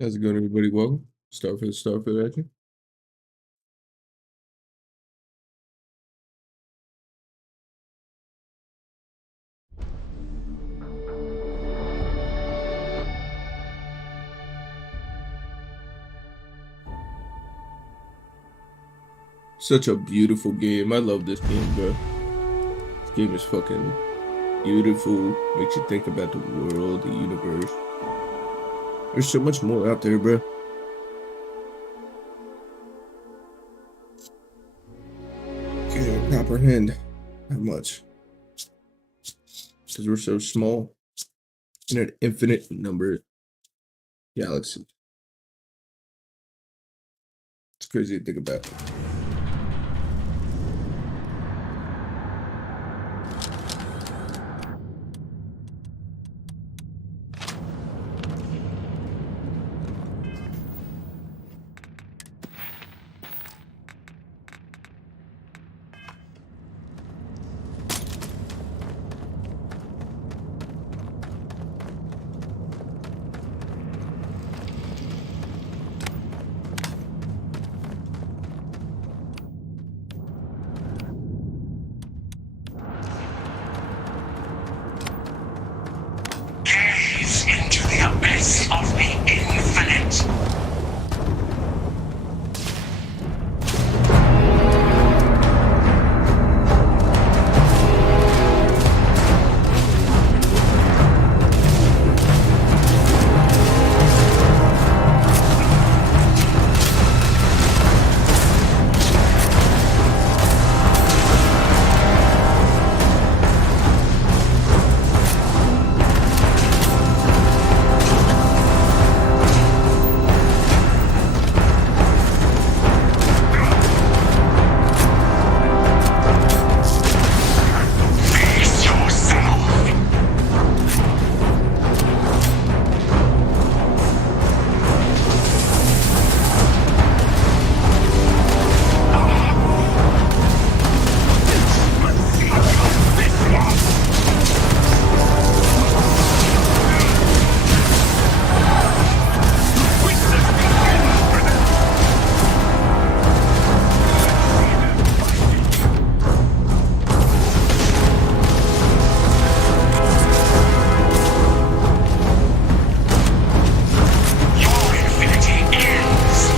How's it going, everybody? Welcome. Starfield action. Such a beautiful game. I love this game, bro. This game is fucking beautiful. Makes you think about the world, the universe. There's so much more out there, bro. Can't comprehend how much. Because we're so small in an infinite number of galaxies. It's crazy to think about. Gaze into the abyss of the infinite. Face yourself. Your infinity ends.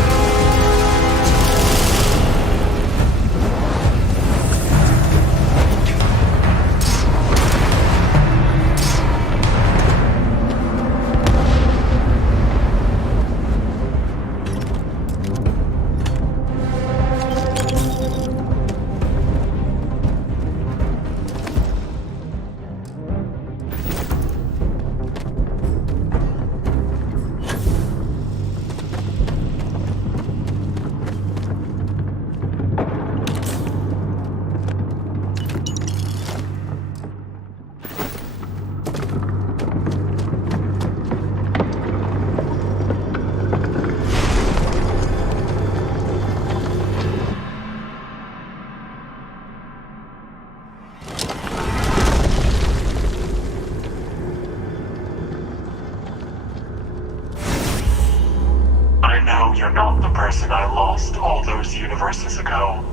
I know you're not the person I lost all those universes ago,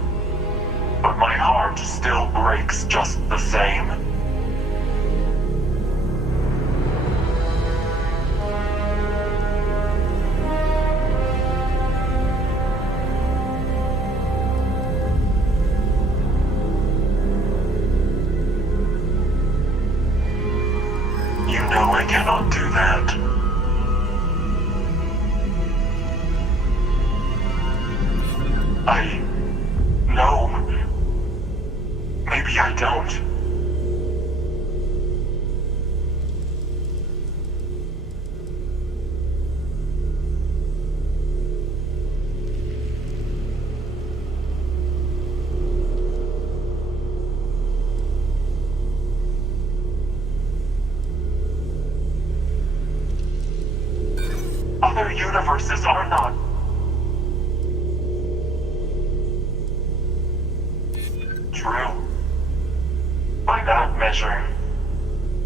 but my heart still breaks just the same. You know I cannot do that. I know. Maybe I don't. Other universes are not true. By that measure,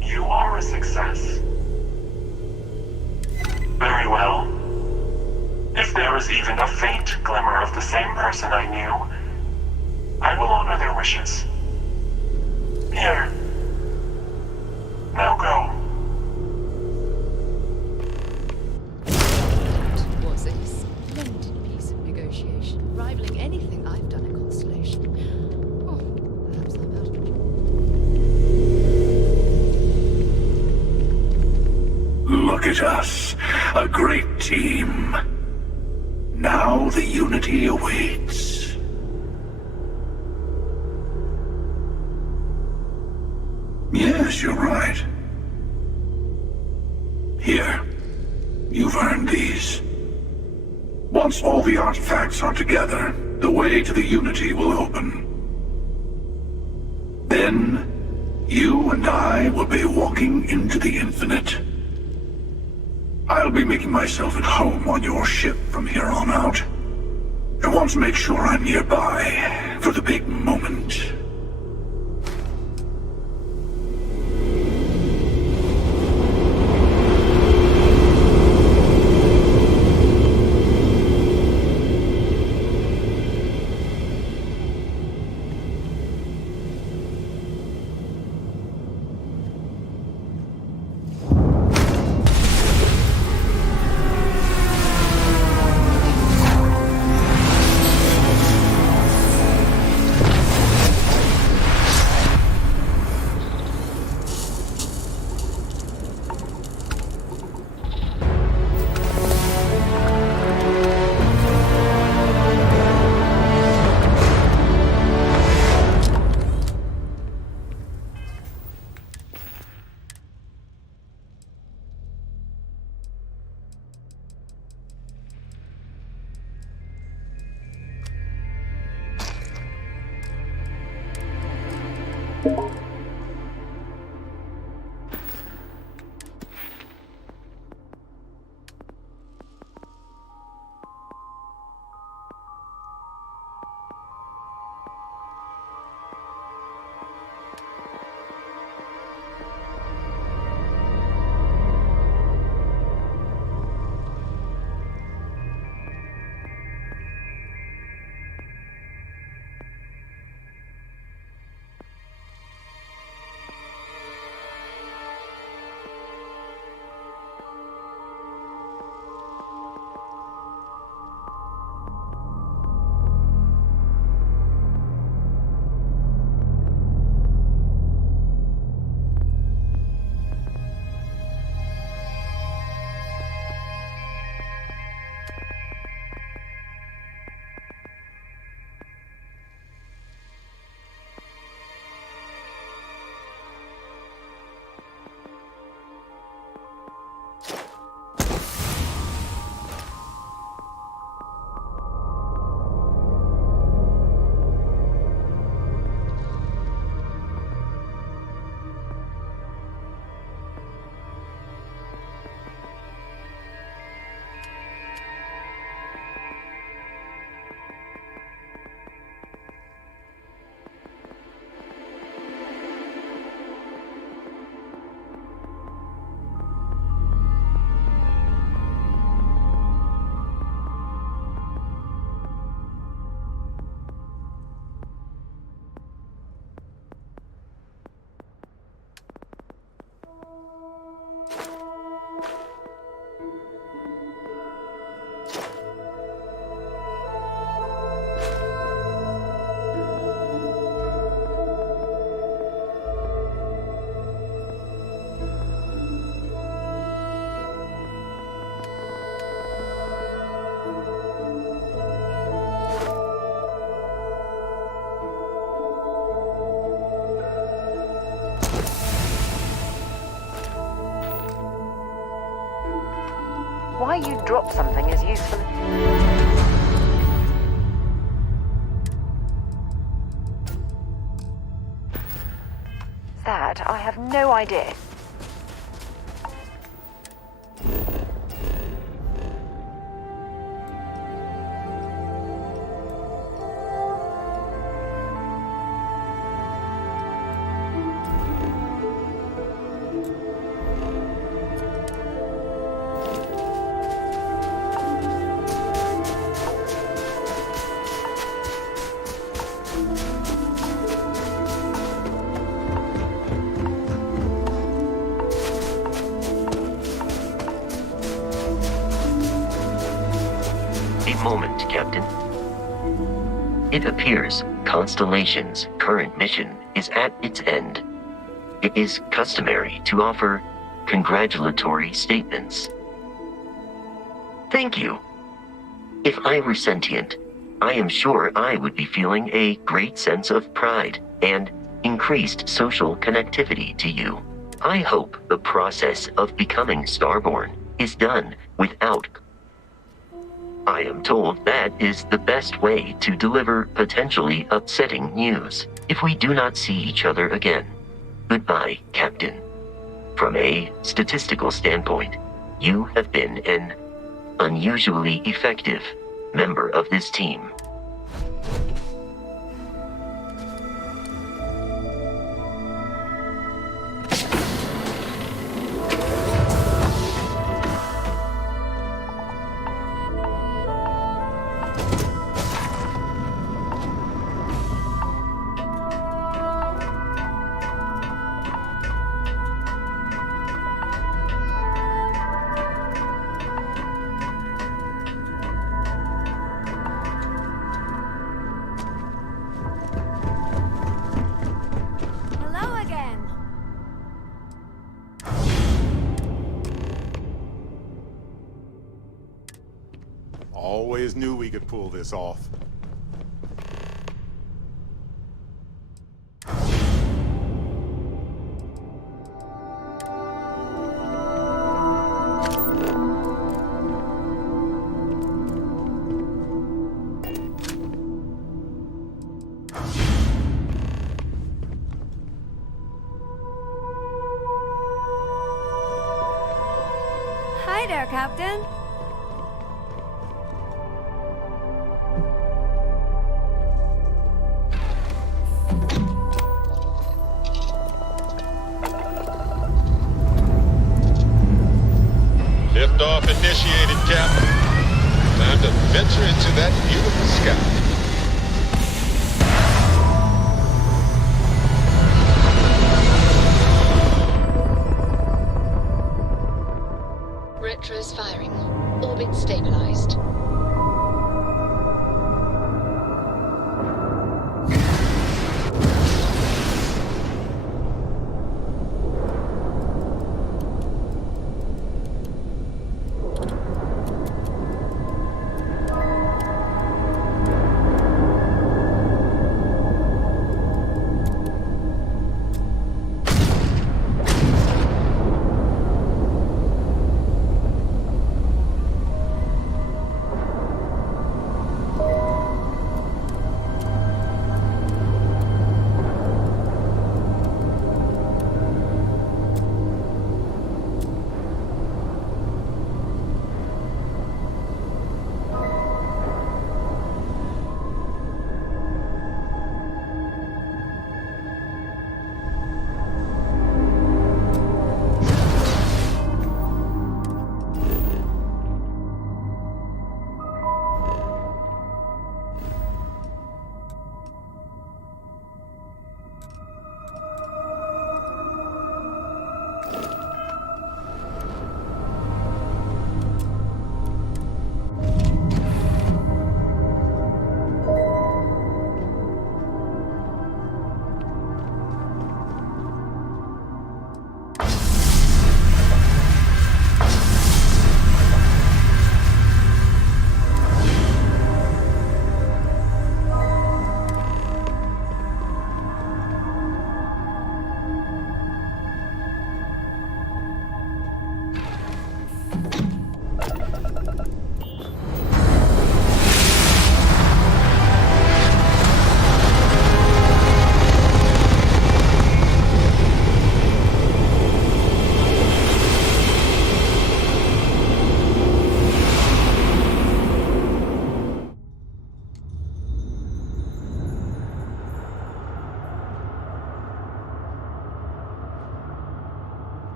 you are a success. Very well. If there is even a faint glimmer of the same person I knew, I will honor their wishes. Here. Now go. That was a splendid piece of negotiation, rivaling anything I've done at Constellation. Oh, perhaps I'm out of Look at us, a great team. Now the unity awaits. Yes, you're right. Here, you've earned these. Once all the artifacts are together, the way to the unity will open. Then, you and I will be walking into the infinite. I'll be making myself at home on your ship from here on out. I want to make sure I'm nearby for the big moment. Why you drop something is useful. That I have no idea. moment, Captain. It appears Constellation's current mission is at its end. It is customary to offer congratulatory statements. Thank you. If I were sentient, I am sure I would be feeling a great sense of pride and increased social connectivity to you. I hope the process of becoming Starborn is done without. I am told that is the best way to deliver potentially upsetting news if we do not see each other again. Goodbye, Captain. From a statistical standpoint, you have been an unusually effective member of this team. Hello again. Always knew we could pull this off. Hi there, Captain. Liftoff initiated, Captain. Time to venture into that beautiful sky. Retros firing. Orbit stabilized.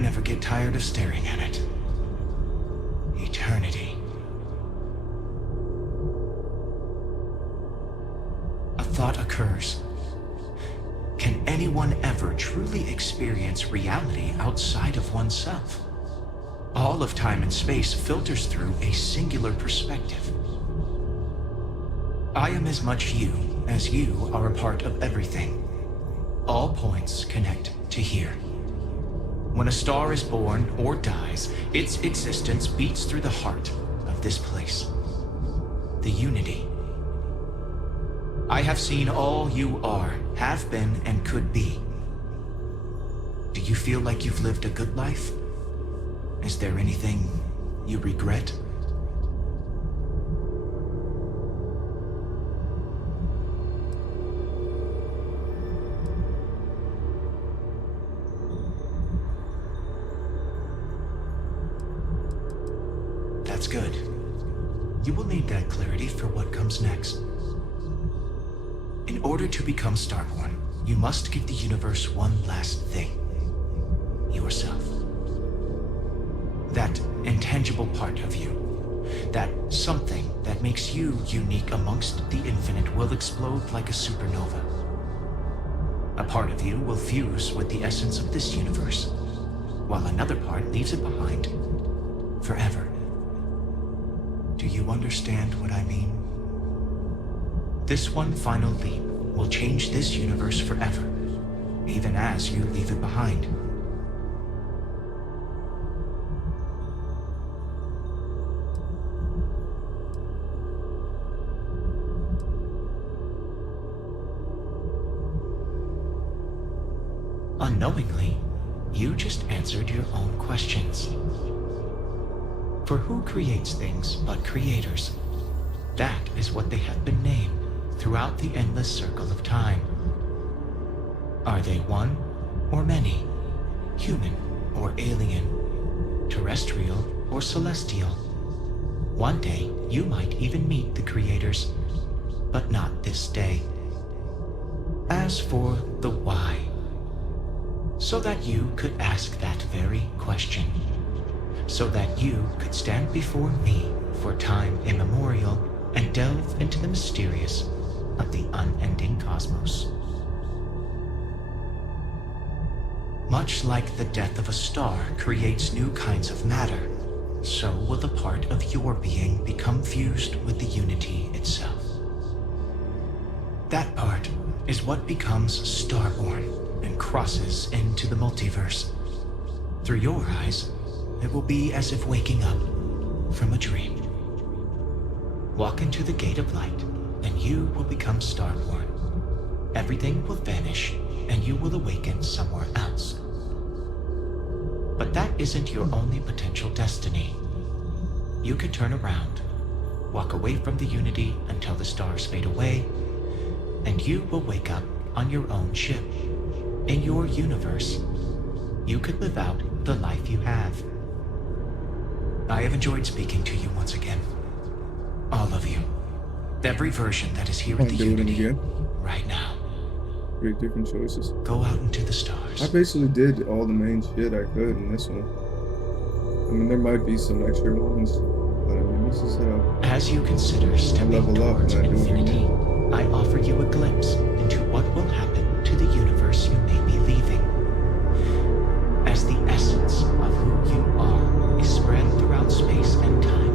never get tired of staring at it. Eternity. A thought occurs. Can anyone ever truly experience reality outside of oneself? All of time and space filters through a singular perspective. I am as much you as you are a part of everything. All points connect to here. When a star is born or dies, its existence beats through the heart of this place. The unity. I have seen all you are, have been, and could be. Do you feel like you've lived a good life? Is there anything you regret? That's good. You will need that clarity for what comes next. In order to become Starborn, you must give the universe one last thing. Yourself. That intangible part of you. That something that makes you unique amongst the infinite will explode like a supernova. A part of you will fuse with the essence of this universe, while another part leaves it behind forever. Do you understand what I mean? This one final leap will change this universe forever, even as you leave it behind. Unknowingly, you just answered your own questions. For who creates things but creators? That is what they have been named throughout the endless circle of time. Are they one or many? Human or alien? Terrestrial or celestial? One day, you might even meet the creators, but not this day. As for the why, so that you could ask that very question. So that you could stand before me for time immemorial and delve into the mysterious of the unending cosmos. Much like the death of a star creates new kinds of matter, so will a part of your being become fused with the unity itself. That part is what becomes Starborn and crosses into the multiverse. Through your eyes, it will be as if waking up from a dream. Walk into the gate of light, and you will become Starborn. Everything will vanish, and you will awaken somewhere else. But that isn't your only potential destiny. You could turn around, walk away from the unity until the stars fade away, and you will wake up on your own ship. In your universe, you could live out the life you have. I have enjoyed speaking to you once again. All of you. Every version that is here in the Unity right now. 3 different choices. Go out into the stars. I basically did all the main shit I could in this one. I mean, there might be some extra ones, but I mean, this is how As you consider stepping level up towards and I do it infinity, again. I offer you a glimpse into what will happen to the universe you may be leaving. As the essence of who you are is spread throughout space and time.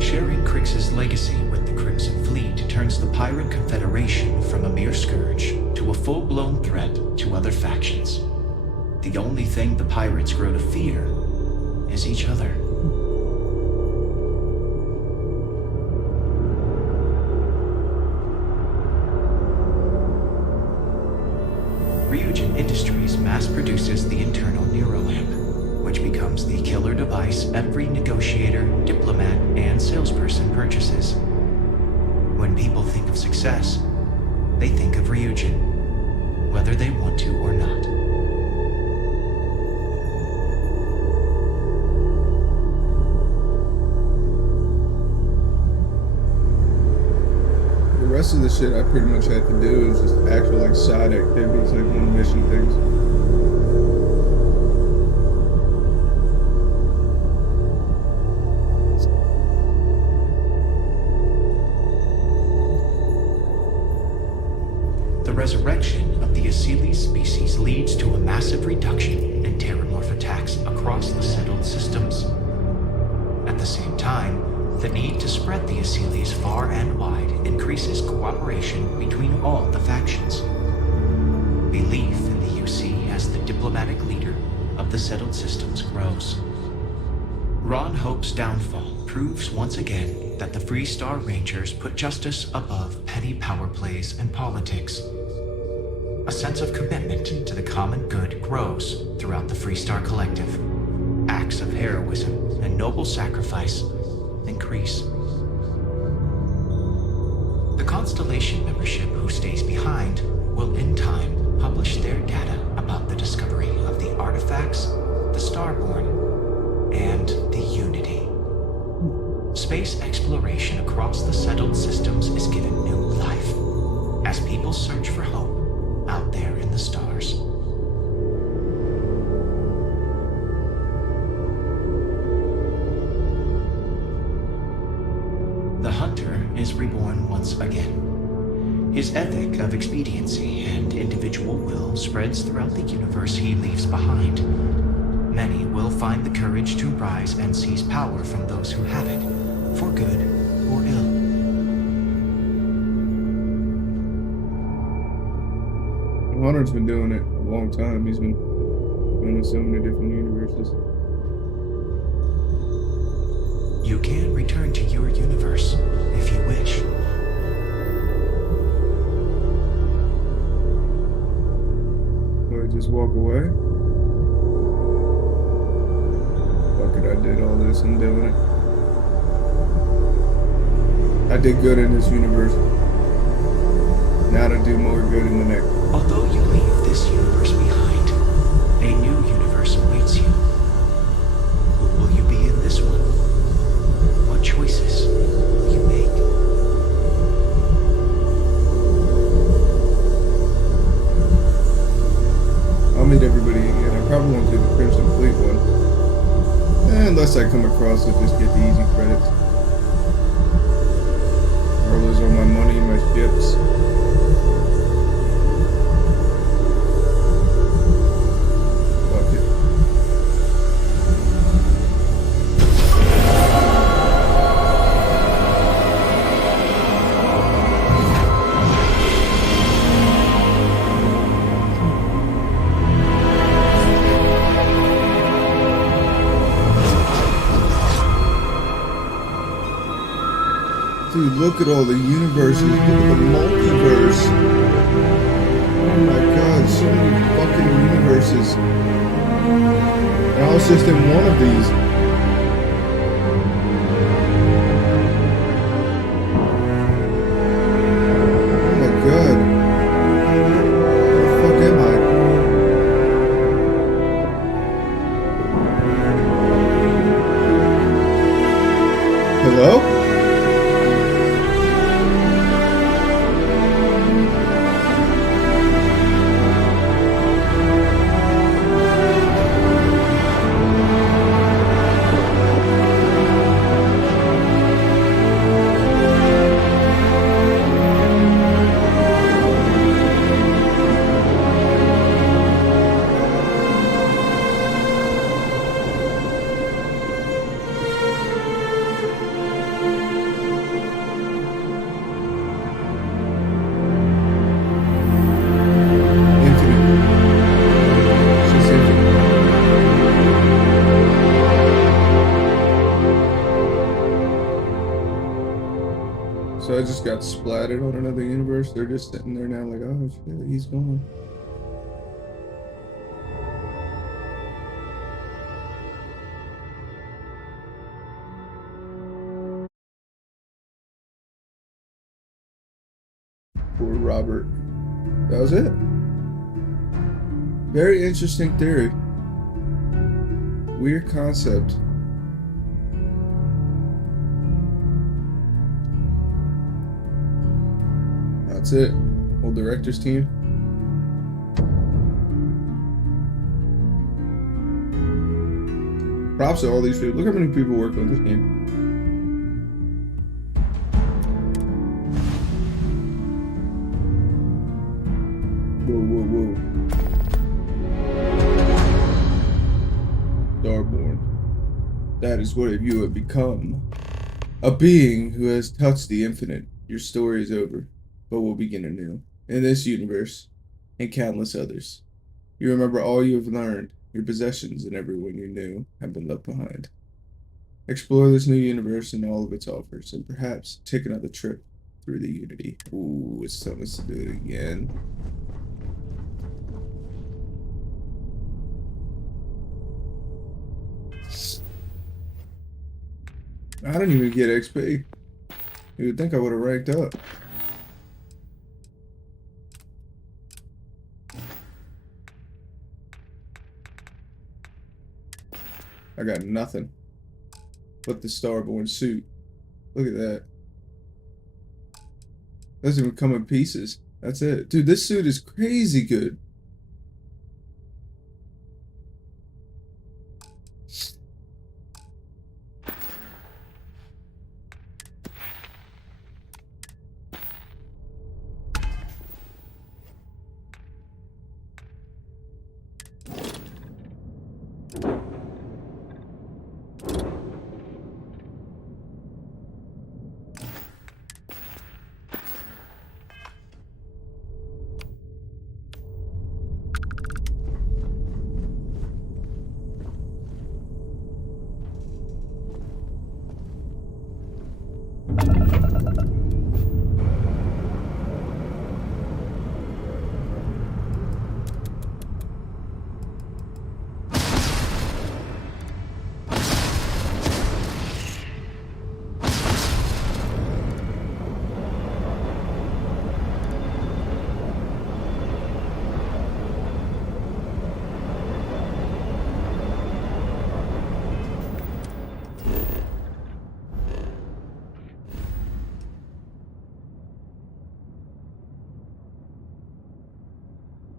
Sharing Crix's legacy with the Crimson Fleet turns the Pirate Confederation from a mere scourge to a full-blown threat to other factions. The only thing the pirates grow to fear is each other. Ryujin Industries mass produces the internal neuroamp, which becomes the killer device every negotiator, diplomat, and salesperson purchases. When people think of success, they think of Ryujin, whether they want to or not. rest of the shit I pretty much had to do is just actual like side activities, like one mission things. The resurrection of the Asili species leads to a massive reduction in terramorph attacks across the settled systems. At the same time, the need to spread the Asilis far and wide increases cooperation between all the factions. Belief in the UC as the diplomatic leader of the settled systems grows. Ron Hope's downfall proves once again that the Freestar Rangers put justice above petty power plays and politics. A sense of commitment to the common good grows throughout the Freestar Collective. Acts of heroism and noble sacrifice increase. The Constellation membership who stays behind will in time publish their data about the discovery of the artifacts, the Starborn, and the Unity. Space exploration across the settled systems is given new life as people search for hope out there in the stars. The Hunter is reborn once again. His ethic of expediency and individual will spreads throughout the universe he leaves behind. Many will find the courage to rise and seize power from those who have it, for good or ill. Hunter's been doing it a long time. He's been doing it in so many different universes. You can return to your universe if you wish. Or I just walk away? Fuck it, I did all this and doing it. I did good in this universe. Now to do more good in the next. Although you leave this universe behind, a new universe awaits you. Who will you be in this one? What choices will you make? I'll meet everybody again. I probably won't do the Crimson Fleet one. Unless I come across it, just get the easy credits. Or lose all my money, my ships. Fuck it. Dude, look at all the universes. Look at the multiverse. Oh my god, so many fucking universes. And I was just in one of these. Oh my god. Where the fuck am I? Hello? So I just got splattered on another universe. They're just sitting there now like, oh shit, he's gone. Poor Robert. That was it. Very interesting theory. Weird concept. That's it. Whole director's team. Props to all these people. Look how many people work on this game. Whoa, whoa, whoa. Starborn. That is what you have become. A being who has touched the infinite. Your story is over, but we'll begin anew. In this universe, and countless others. You remember all you have learned. Your possessions and everyone you knew have been left behind. Explore this new universe and all of its offers, and perhaps take another trip through the Unity. Ooh, it's telling us to do it again. I didn't even get XP. You would think I would have ranked up. I got nothing but the Starborn suit. Look at that. Doesn't even come in pieces. That's it. Dude, this suit is crazy good.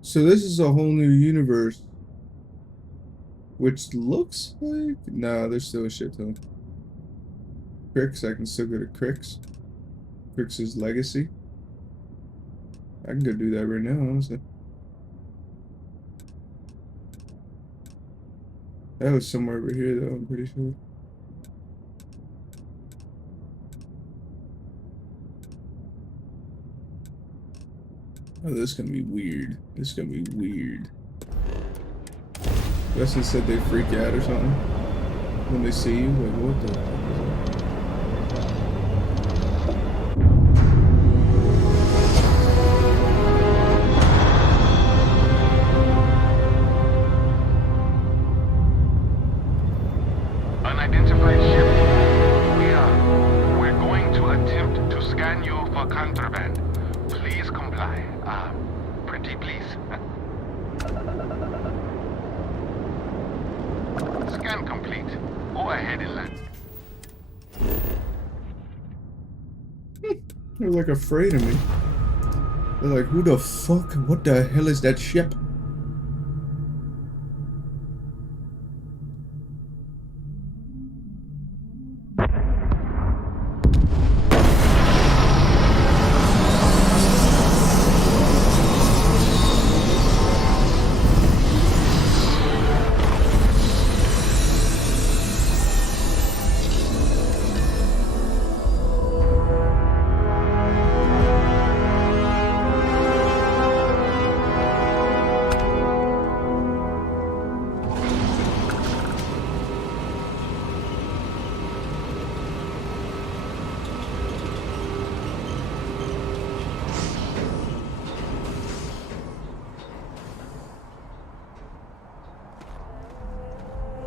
So this is a whole new universe, which looks like... Nah, there's still a shit ton. Crix, I can still go to Crix. Crix's Legacy. I can go do that right now, honestly. That was somewhere over here, though, I'm pretty sure. Oh, this is gonna be weird. This is gonna be weird. Wesley said they freak out or something when they see you. Like, what the fuck is that? Unidentified ship. We're going to attempt to scan you for contraband. Please comply. Pretty please. Scan complete. Go ahead and land. They're like afraid of me. They're like, who the fuck? What the hell is that ship?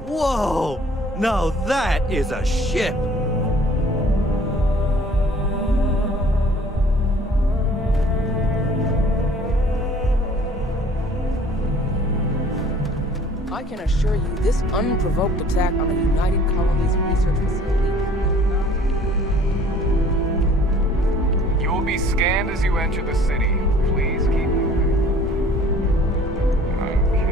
Whoa! Now that is a ship! I can assure you this unprovoked attack on a United Colonies research facility. You will be scanned as you enter the city. Please keep moving. Okay.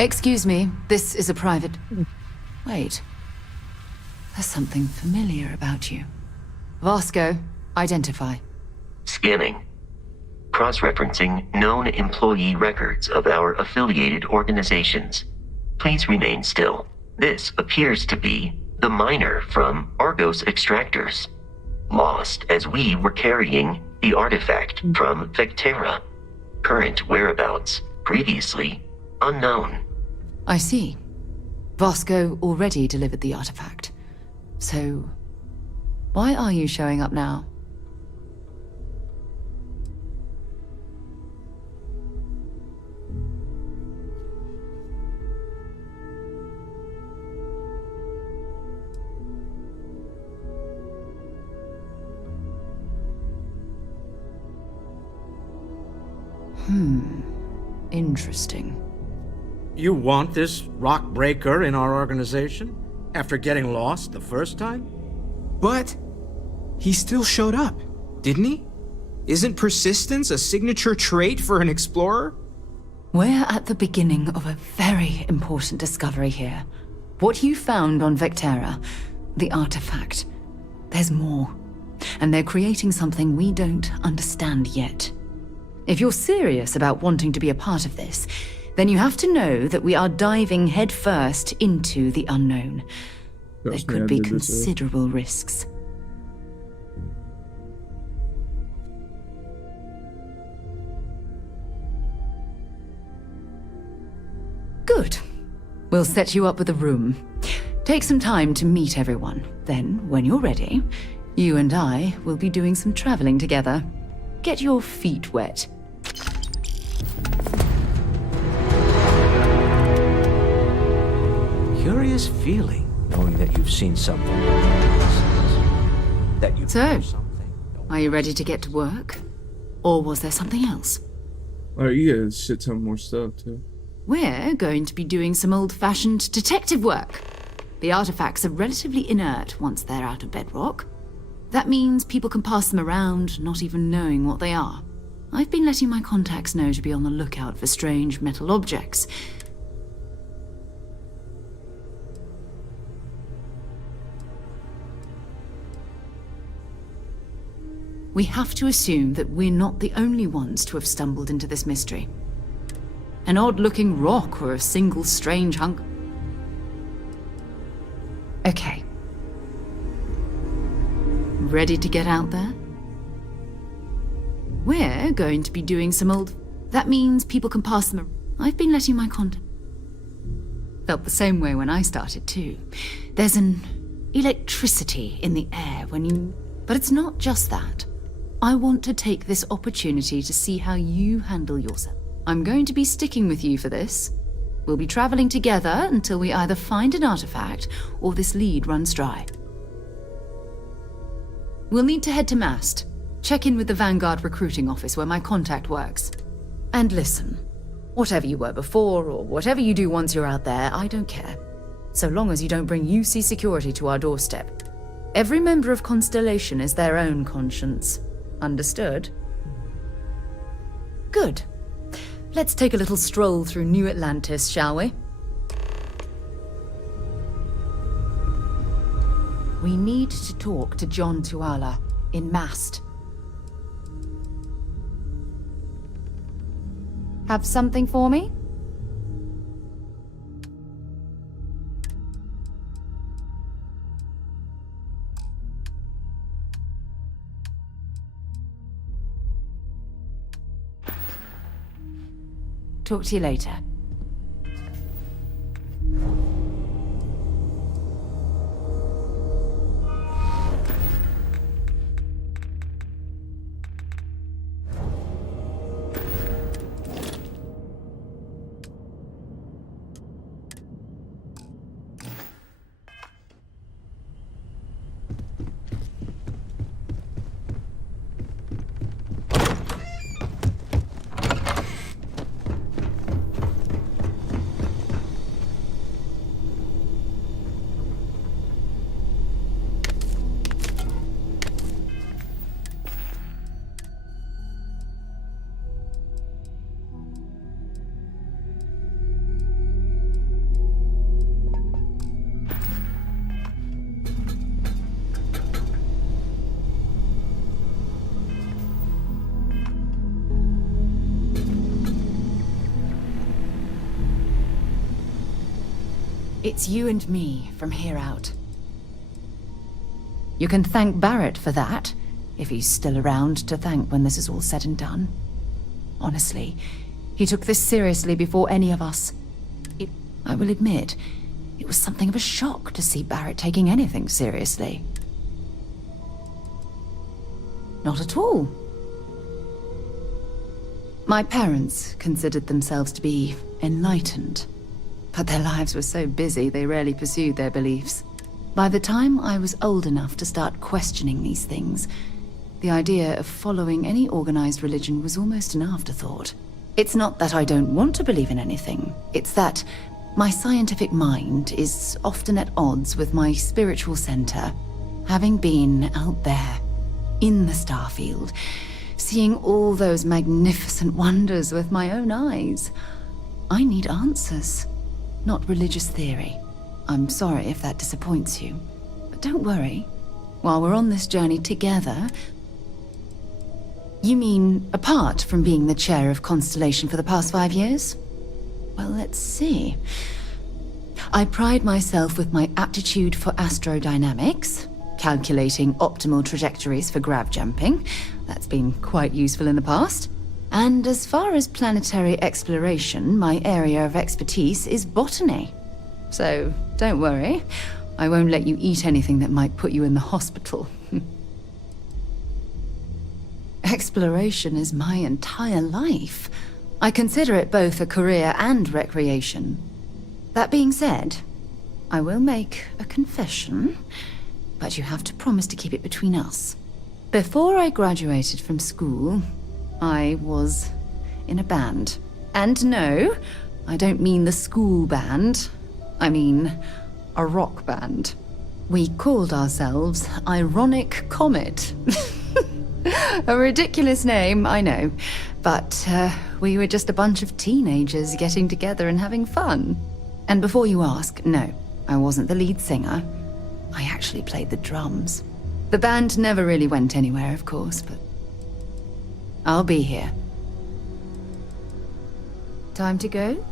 Excuse me, this is a private... Wait. There's something familiar about you. Vasco, identify. Scanning. Cross-referencing known employee records of our affiliated organizations. Please remain still. This appears to be the miner from Argos Extractors. Lost as we were carrying the artifact from Vectera. Current whereabouts, previously unknown. I see. Vasco already delivered the artifact. So, why are you showing up now? Interesting. You want this rock breaker in our organization? After getting lost the first time? But he still showed up, didn't he? Isn't persistence a signature trait for an explorer? We're at the beginning of a very important discovery here. What you found on Vectera, the artifact. There's more. And they're creating something we don't understand yet. If you're serious about wanting to be a part of this, then you have to know that we are diving headfirst into the unknown. There could be considerable risks. Good. We'll set you up with a room. Take some time to meet everyone. Then, when you're ready, you and I will be doing some traveling together. Get your feet wet. Curious feeling, knowing that you've seen something. That you So, are you ready to get to work? Or was there something else? Alright, you got a shit ton more stuff, too. We're going to be doing some old-fashioned detective work. The artifacts are relatively inert once they're out of bedrock. That means people can pass them around, not even knowing what they are. I've been letting my contacts know to be on the lookout for strange metal objects. We have to assume that we're not the only ones to have stumbled into this mystery. An odd-looking rock or a single strange hunk. Okay. Ready to get out there? We're going to be doing some old... That means people can pass them... I've been letting my contact... Felt the same way when I started too. There's an electricity in the air when you... But it's not just that. I want to take this opportunity to see how you handle yourself. I'm going to be sticking with you for this. We'll be traveling together until we either find an artifact or this lead runs dry. We'll need to head to Mast. Check in with the Vanguard recruiting office where my contact works. And listen, whatever you were before or whatever you do once you're out there, I don't care. So long as you don't bring UC security to our doorstep. Every member of Constellation is their own conscience. Understood? Good. Let's take a little stroll through New Atlantis, shall we? We need to talk to John Tuala in Mast. Have something for me? Talk to you later. It's you and me from here out. You can thank Barrett for that, if he's still around to thank when this is all said and done. Honestly, he took this seriously before any of us. I will admit, it was something of a shock to see Barrett taking anything seriously. Not at all. My parents considered themselves to be enlightened. But their lives were so busy, they rarely pursued their beliefs. By the time I was old enough to start questioning these things, the idea of following any organized religion was almost an afterthought. It's not that I don't want to believe in anything. It's that my scientific mind is often at odds with my spiritual center. Having been out there, in the starfield, seeing all those magnificent wonders with my own eyes, I need answers. Not religious theory. I'm sorry if that disappoints you. But don't worry. While we're on this journey together... You mean, apart from being the chair of Constellation for the past 5 years? Well, let's see. I pride myself with my aptitude for astrodynamics, calculating optimal trajectories for grav jumping. That's been quite useful in the past. And as far as planetary exploration, my area of expertise is botany. So, don't worry. I won't let you eat anything that might put you in the hospital. Exploration is my entire life. I consider it both a career and recreation. That being said, I will make a confession, but you have to promise to keep it between us. Before I graduated from school, I was in a band. And no, I don't mean the school band. I mean a rock band. We called ourselves Ironic Comet. A ridiculous name, I know. But we were just a bunch of teenagers getting together and having fun. And before you ask, no, I wasn't the lead singer. I actually played the drums. The band never really went anywhere, of course, but I'll be here. Time to go?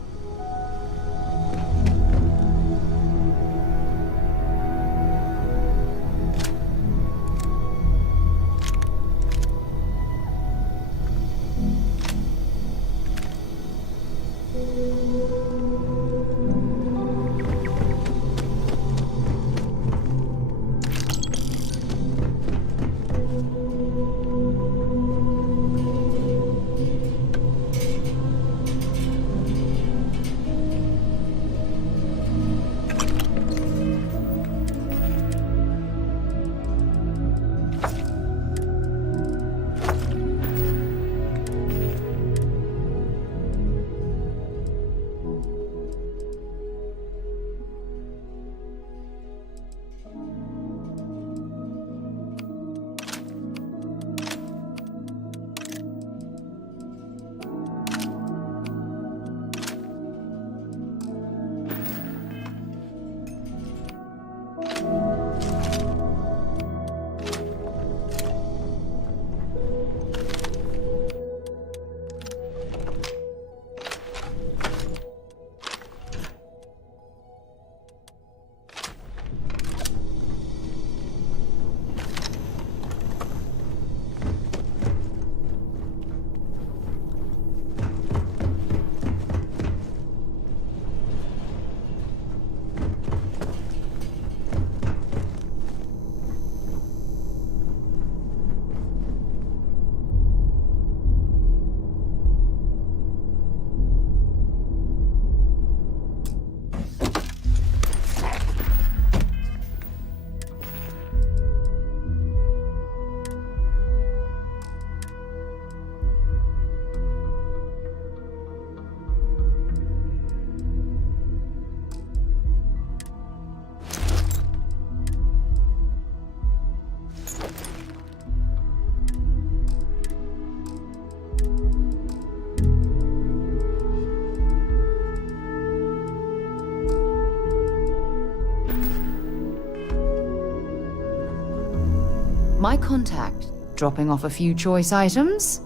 eye contact, dropping off a few choice items.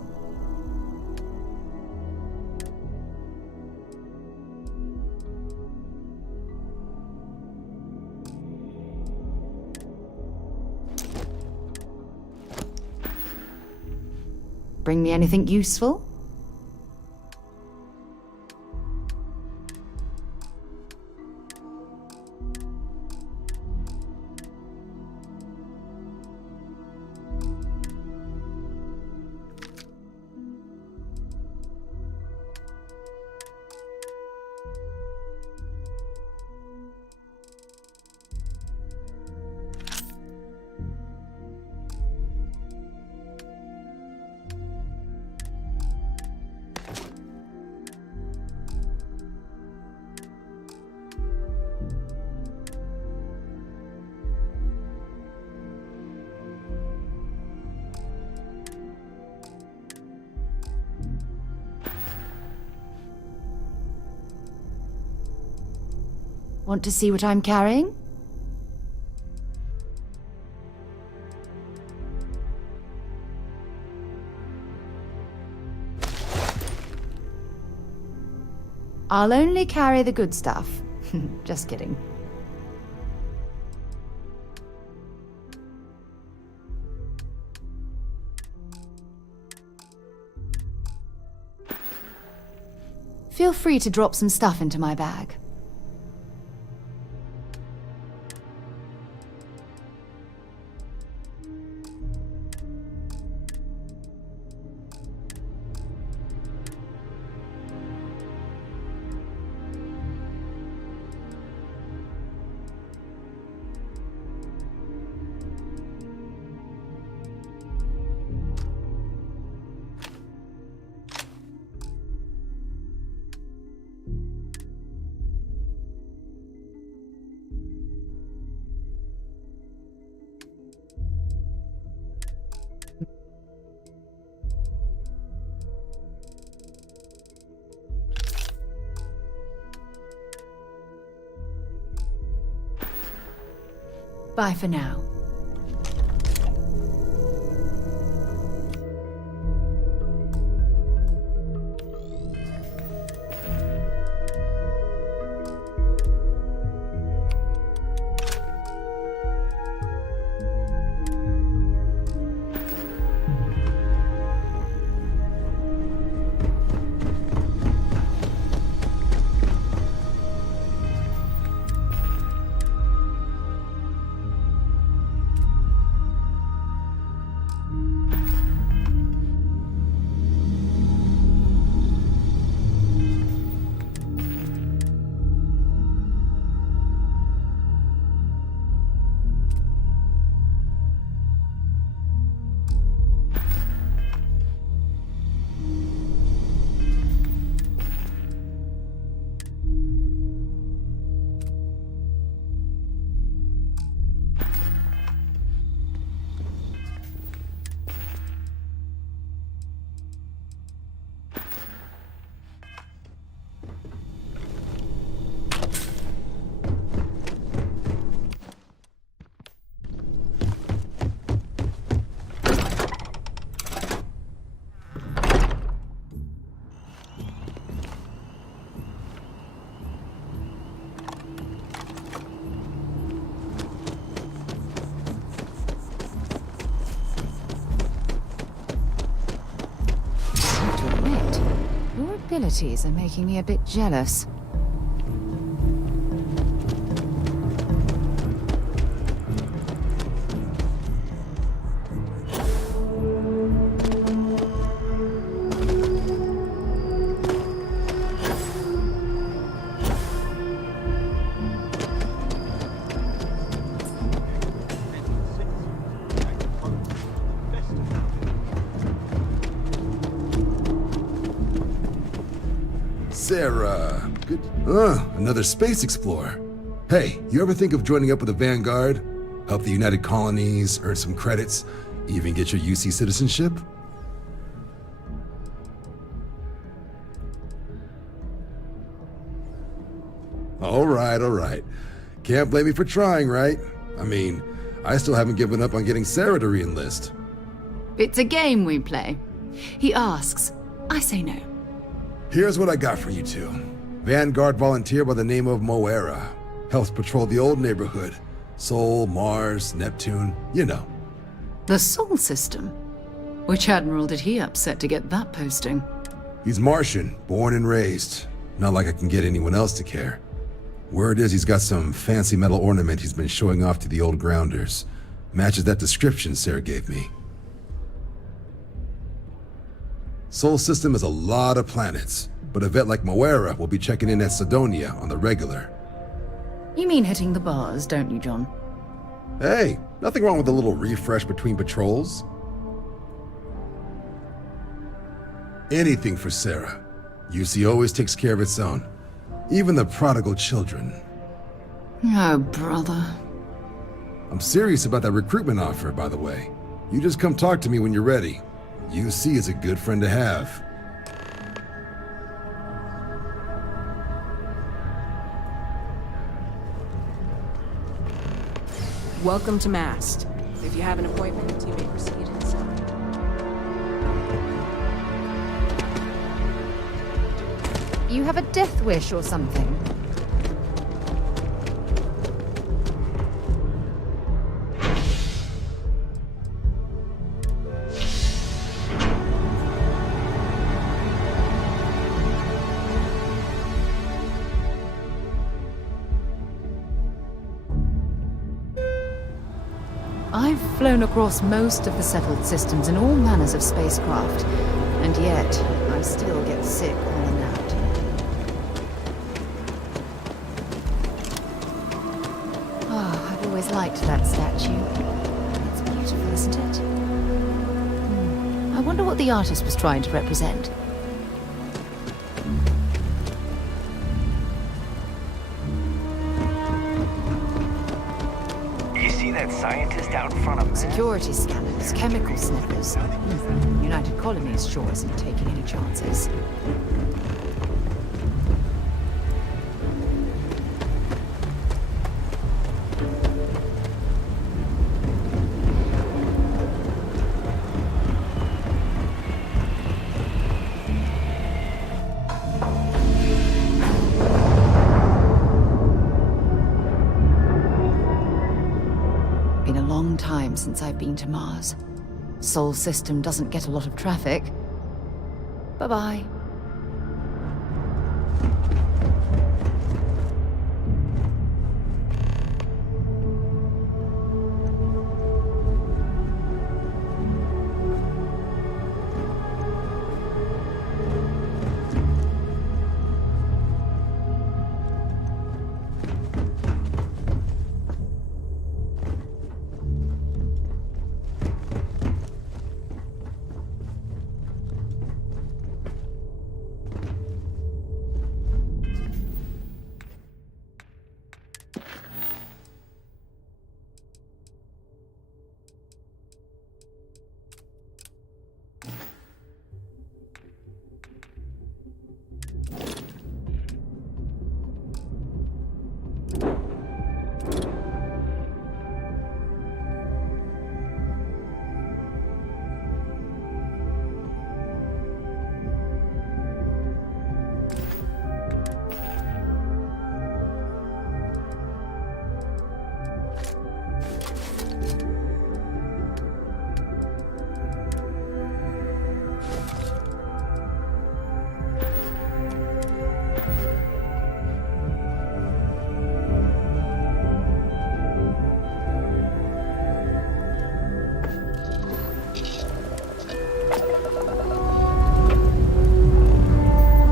Bring me anything useful? Want to see what I'm carrying? I'll only carry the good stuff. Just kidding. Feel free to drop some stuff into my bag. Bye for now. Abilities are making me a bit jealous. Sarah, good. Another space explorer. Hey, you ever think of joining up with the Vanguard? Help the United Colonies, earn some credits, even get your UC citizenship? All right. Can't blame me for trying, right? I mean, I still haven't given up on getting Sarah to re-enlist. It's a game we play. He asks, I say no. Here's what I got for you two. Vanguard volunteer by the name of Moera. Helps patrol the old neighborhood. Sol, Mars, Neptune, you know. The Sol system? Which admiral did he upset to get that posting? He's Martian, born and raised. Not like I can get anyone else to care. Word is he's got some fancy metal ornament he's been showing off to the old grounders. Matches that description Sarah gave me. Sol system is a lot of planets, but a vet like Moera will be checking in at Sidonia on the regular. You mean hitting the bars, don't you, John? Hey, nothing wrong with a little refresh between patrols. Anything for Sarah. UC always takes care of its own. Even the prodigal children. Oh, brother. I'm serious about that recruitment offer, by the way. You just come talk to me when you're ready. UC is a good friend to have. Welcome to Mast. If you have an appointment, you may proceed inside. You have a death wish or something? I've flown across most of the settled systems in all manners of spacecraft, and yet I still get sick on the nat. Oh, I've always liked that statue. It's beautiful, isn't it? I wonder what the artist was trying to represent. Scientist out in front of me. Security scanners, chemical sniffers. United Colonies sure isn't taking any chances. Since I've been to Mars. Sol system doesn't get a lot of traffic. Bye-bye.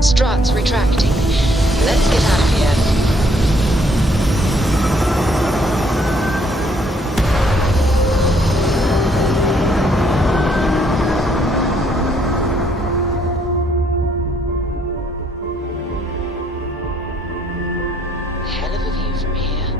Struts retracting. Let's get out of here. Hell of a view from here.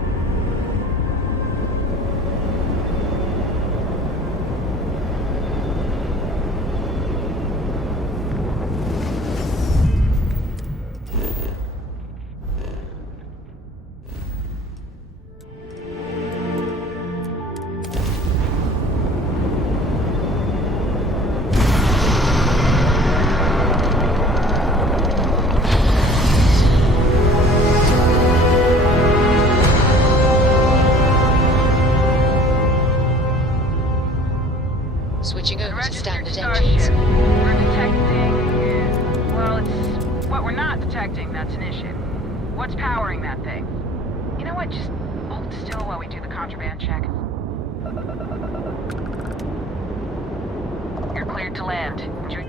detecting that's an issue. What's powering that thing? You know what, just hold still while we do the contraband check. You're cleared to land. Enjoy.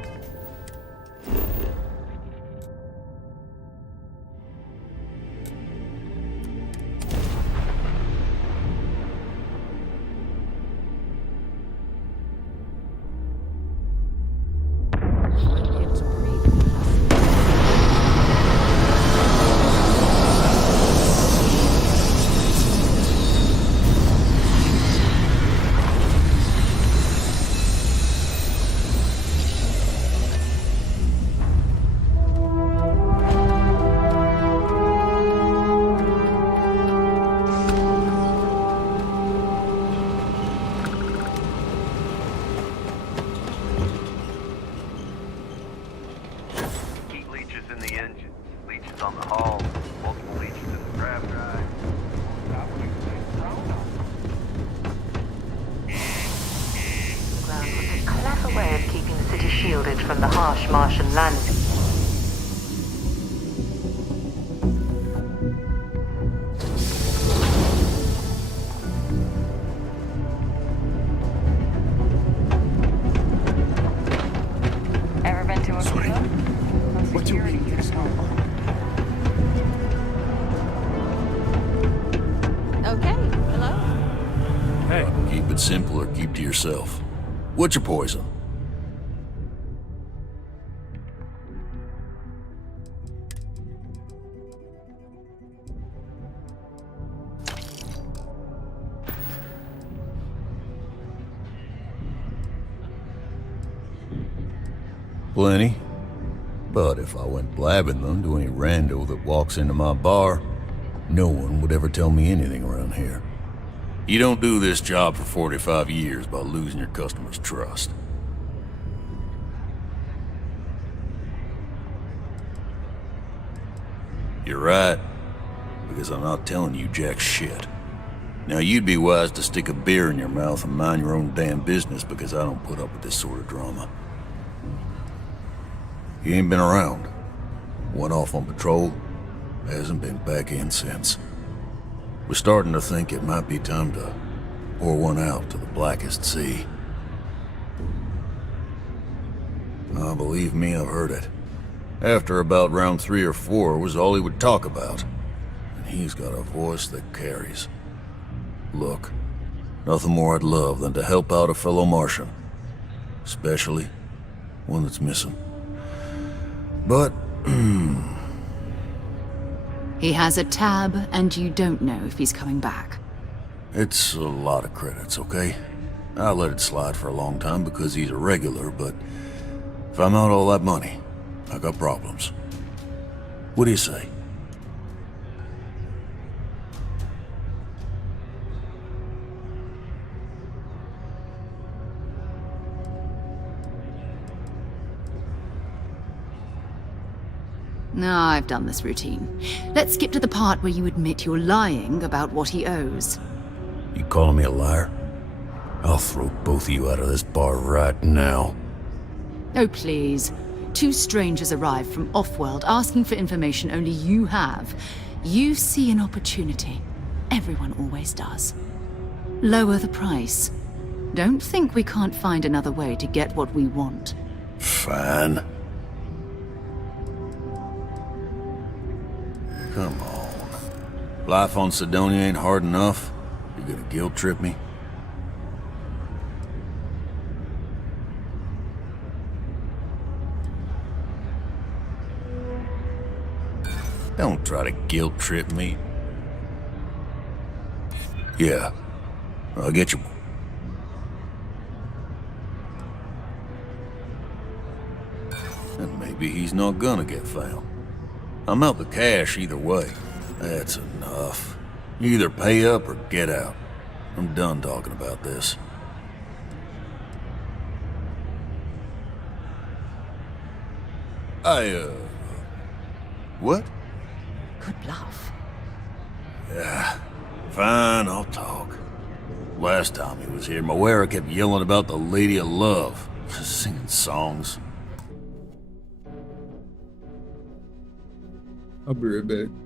From the harsh Martian landscape. Ever been to a club? What do we do? Okay, hello? Hey. Keep it simple or keep to yourself. What's your poison? Plenty. But if I went blabbing them to any rando that walks into my bar, no one would ever tell me anything around here. You don't do this job for 45 years by losing your customers' trust. You're right, because I'm not telling you jack shit. Now you'd be wise to stick a beer in your mouth and mind your own damn business, because I don't put up with this sort of drama. He ain't been around. Went off on patrol, hasn't been back in since. We're starting to think it might be time to pour one out to the blackest sea. Oh, believe me, I've heard it. After about round 3 or 4 was all he would talk about. And he's got a voice that carries. Look, nothing more I'd love than to help out a fellow Martian. Especially one that's missing. But, He has a tab, and you don't know if he's coming back. it's a lot of credits, okay? I let it slide for a long time because he's a regular, but if I'm out all that money, I got problems. What do you say? No, I've done this routine. Let's skip to the part where you admit you're lying about what he owes. You calling me a liar? I'll throw both of you out of this bar right now. Oh, please. 2 strangers arrive from off-world asking for information only you have. You see an opportunity. Everyone always does. Lower the price. Don't think we can't find another way to get what we want. Fine. Come on. Life on Sidonia ain't hard enough. You gonna guilt trip me? Don't try to guilt trip me. Yeah, I'll get you. And maybe he's not gonna get found. I'm out the cash either way. That's enough. You either pay up or get out. I'm done talking about this. What? Good bluff. Yeah, fine, I'll talk. Last time he was here, Moira kept yelling about the Lady of Love, singing songs. I'll be right back.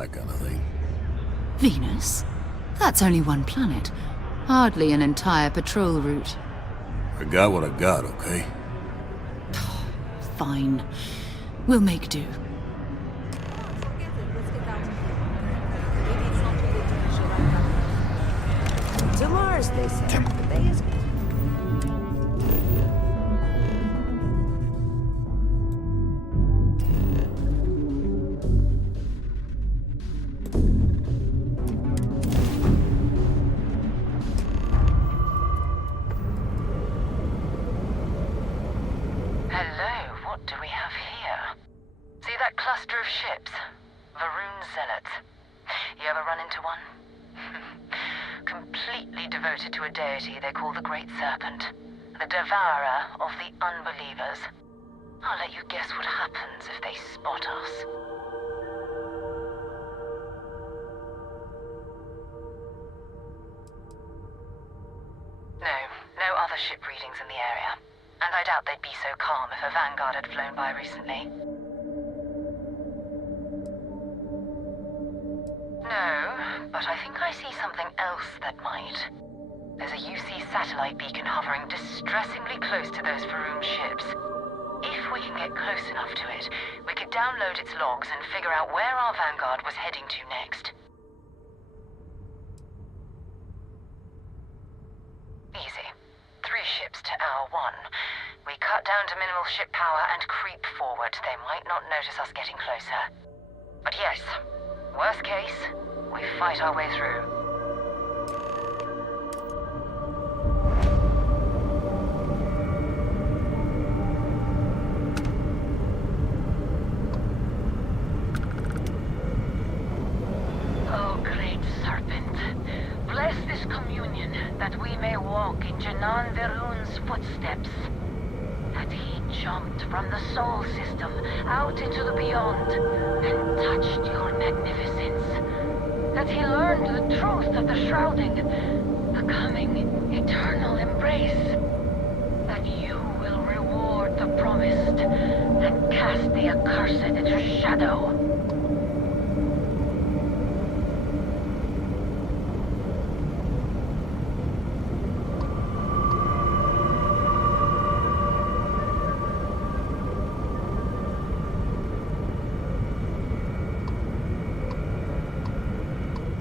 that kind of thing. Venus? That's only one planet. Hardly an entire patrol route. I got what I got, okay? Fine. We'll make do. To Mars, they say. The bay is... Hello, what do we have here? See that cluster of ships? Varun Zealots. You ever run into one? Completely devoted to a deity they call the Great Serpent, the devourer of the unbelievers. I'll let you guess what happens if they spot us. No other ship readings in the area. And I doubt they'd be so calm if a Vanguard had flown by recently. No, but I think I see something else that might. There's a UC satellite beacon hovering distressingly close to those Varun ships. If we can get close enough to it, we could download its logs and figure out where our Vanguard was heading to next. Easy. 3 ships to hour 1. We cut down to minimal ship power and creep forward. They might not notice us getting closer. But yes, worst case, we fight our way through. Oh, great serpent, bless this communion that we may walk in Janan Verun's footsteps. That he jumped from the soul system out into the beyond and touched your magnificence. That he learned the truth of the shrouding, the coming eternal embrace. That you will reward the promised and cast the accursed into shadow.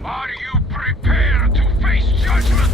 Are you prepared to face judgment?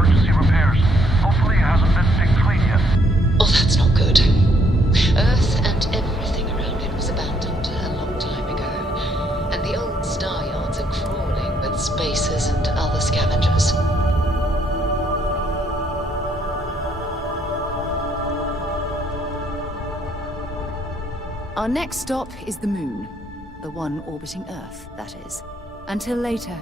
emergency repairs. Hopefully it hasn't been picked clean yet. Oh, that's not good. Earth and everything around it was abandoned a long time ago, and the old star yards are crawling with spacers and other scavengers. Our next stop is the moon. The one orbiting Earth, that is. Until later.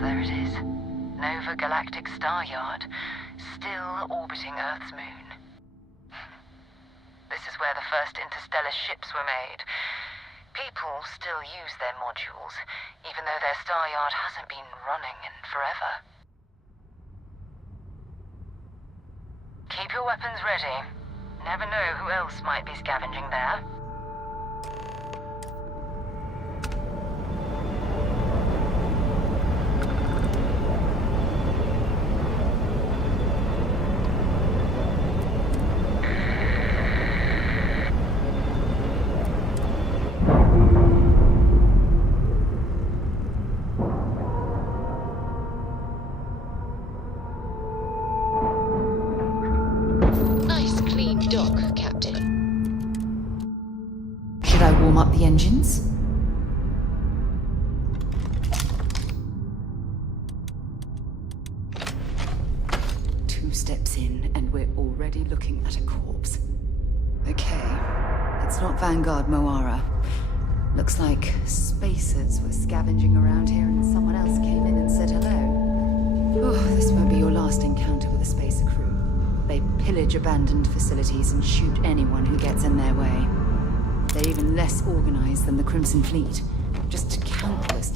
There it is. Nova Galactic Star Yard, still orbiting Earth's moon. This is where the first interstellar ships were made. People still use their modules, even though their star yard hasn't been running in forever. Keep your weapons ready. Never know who else might be scavenging there. Nice clean dock, Captain. Should I warm up the engines? Two steps in, and we're already looking at a corpse. Okay, it's not Vanguard Moara. Looks like spacers were scavenging around here and someone else came in and said hello. Oh, this won't be your last encounter with a spacer crew. They pillage abandoned facilities and shoot anyone who gets in their way. They're even less organized than the Crimson Fleet. Just countless.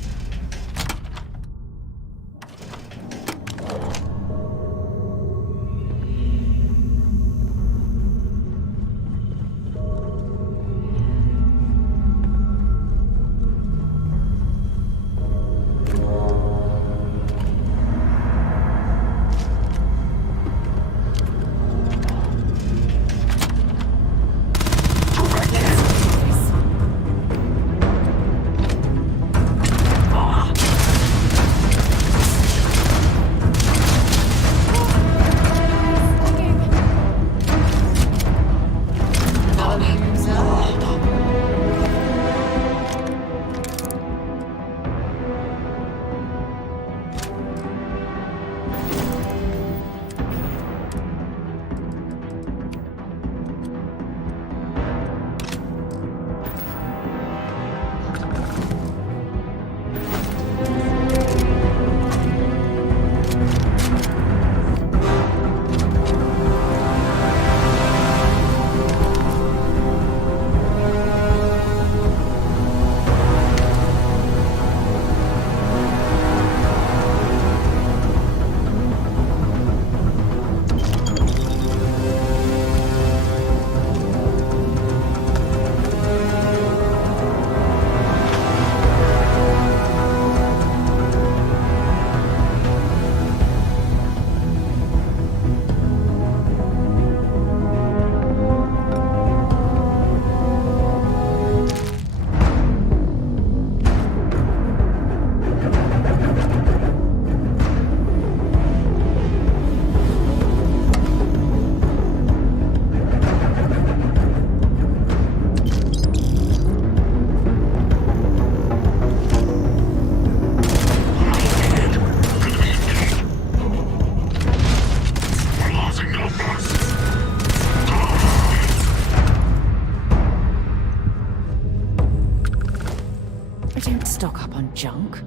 Stock up on junk.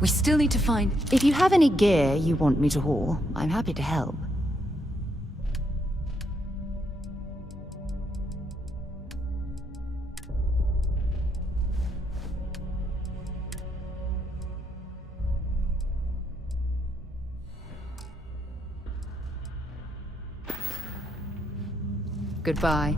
We still need to find... If you have any gear you want me to haul, I'm happy to help. Goodbye.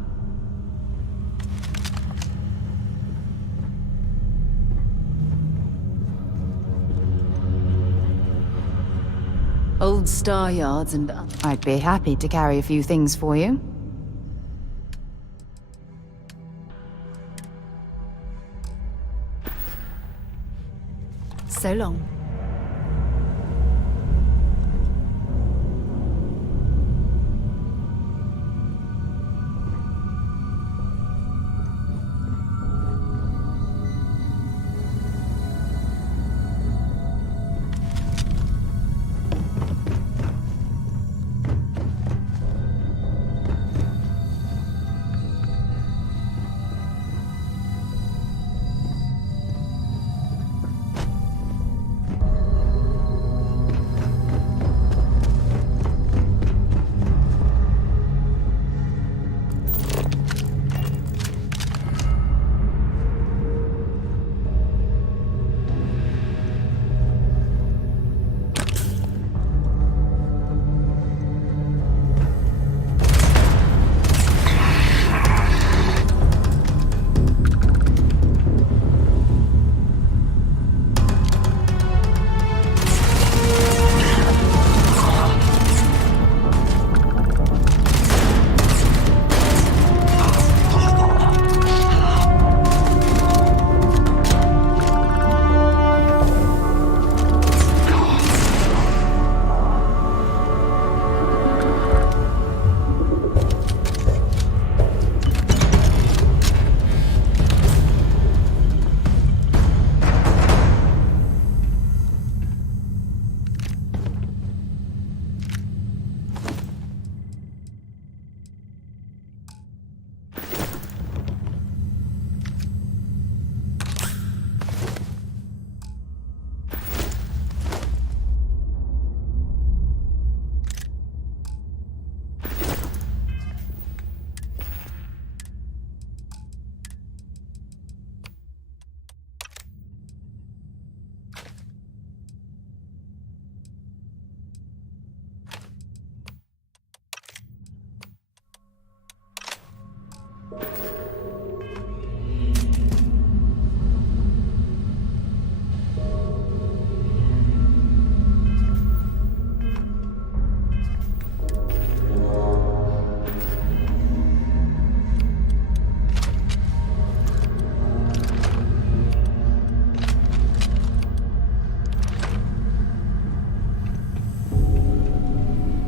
Old star yards and... I'd be happy to carry a few things for you. So long.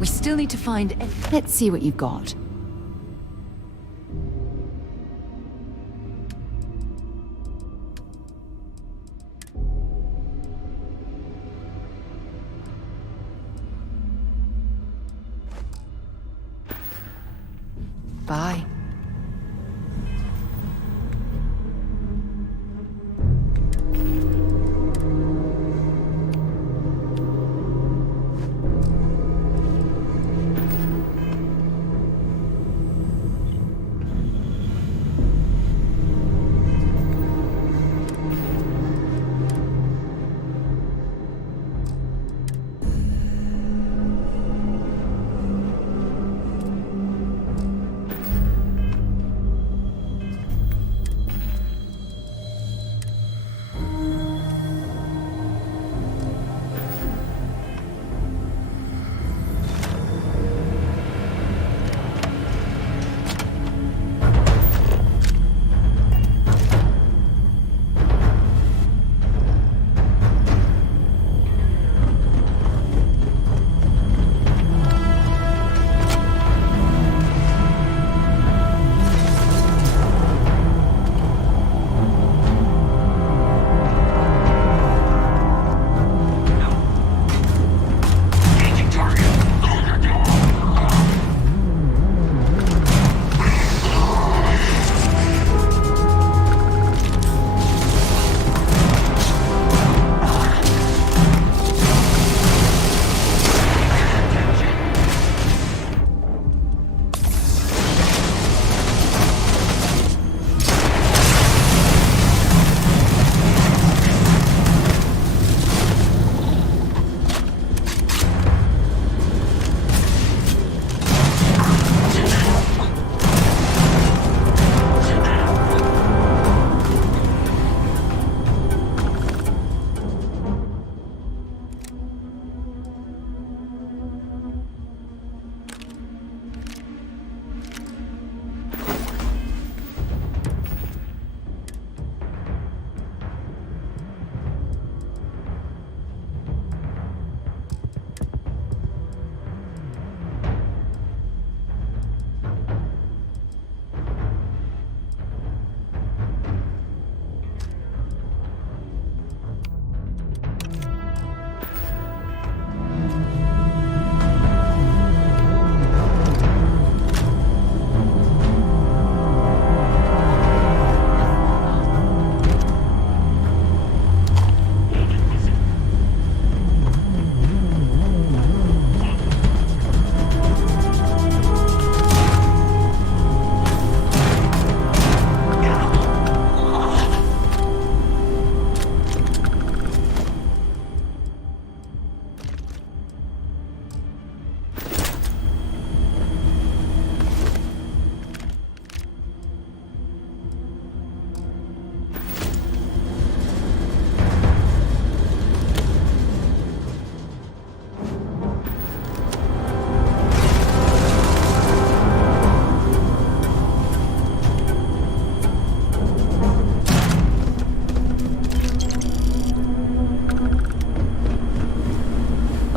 We still need to find... Let's see what you've got. Bye.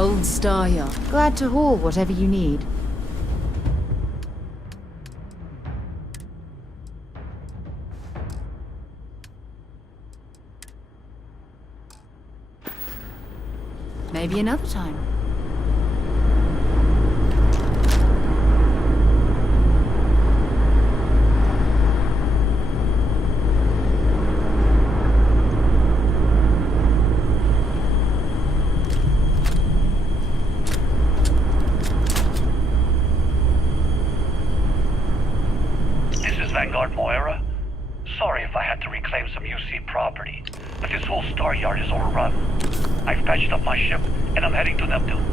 Old Star Yard. Glad to haul whatever you need. Maybe another time. Moira. Sorry if I had to reclaim some UC property, but this whole Star Yard is overrun. I've patched up my ship, and I'm heading to Neptune.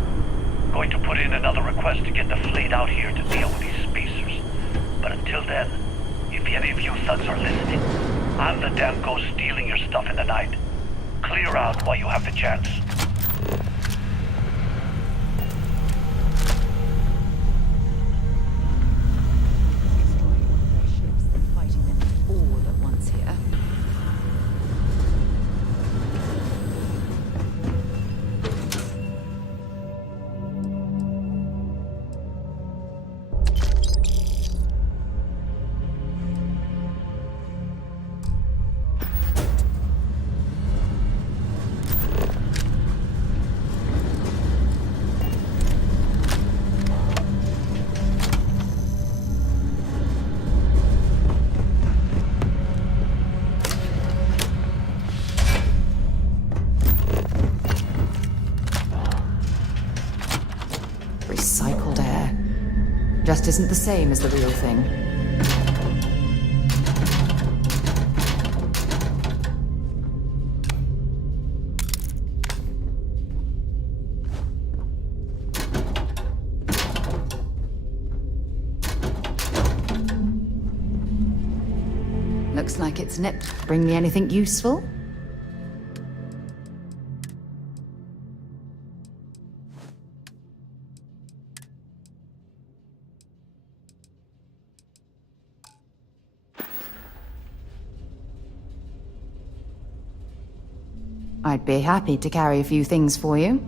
Going to put in another request to get the fleet out here to deal with these spacers. But until then, if any of you thugs are listening, I'm the damn ghost stealing your stuff in the night. Clear out while you have the chance. Recycled air. Just isn't the same as the real thing. Looks like it's nipped. Bring me anything useful? I'd be happy to carry a few things for you.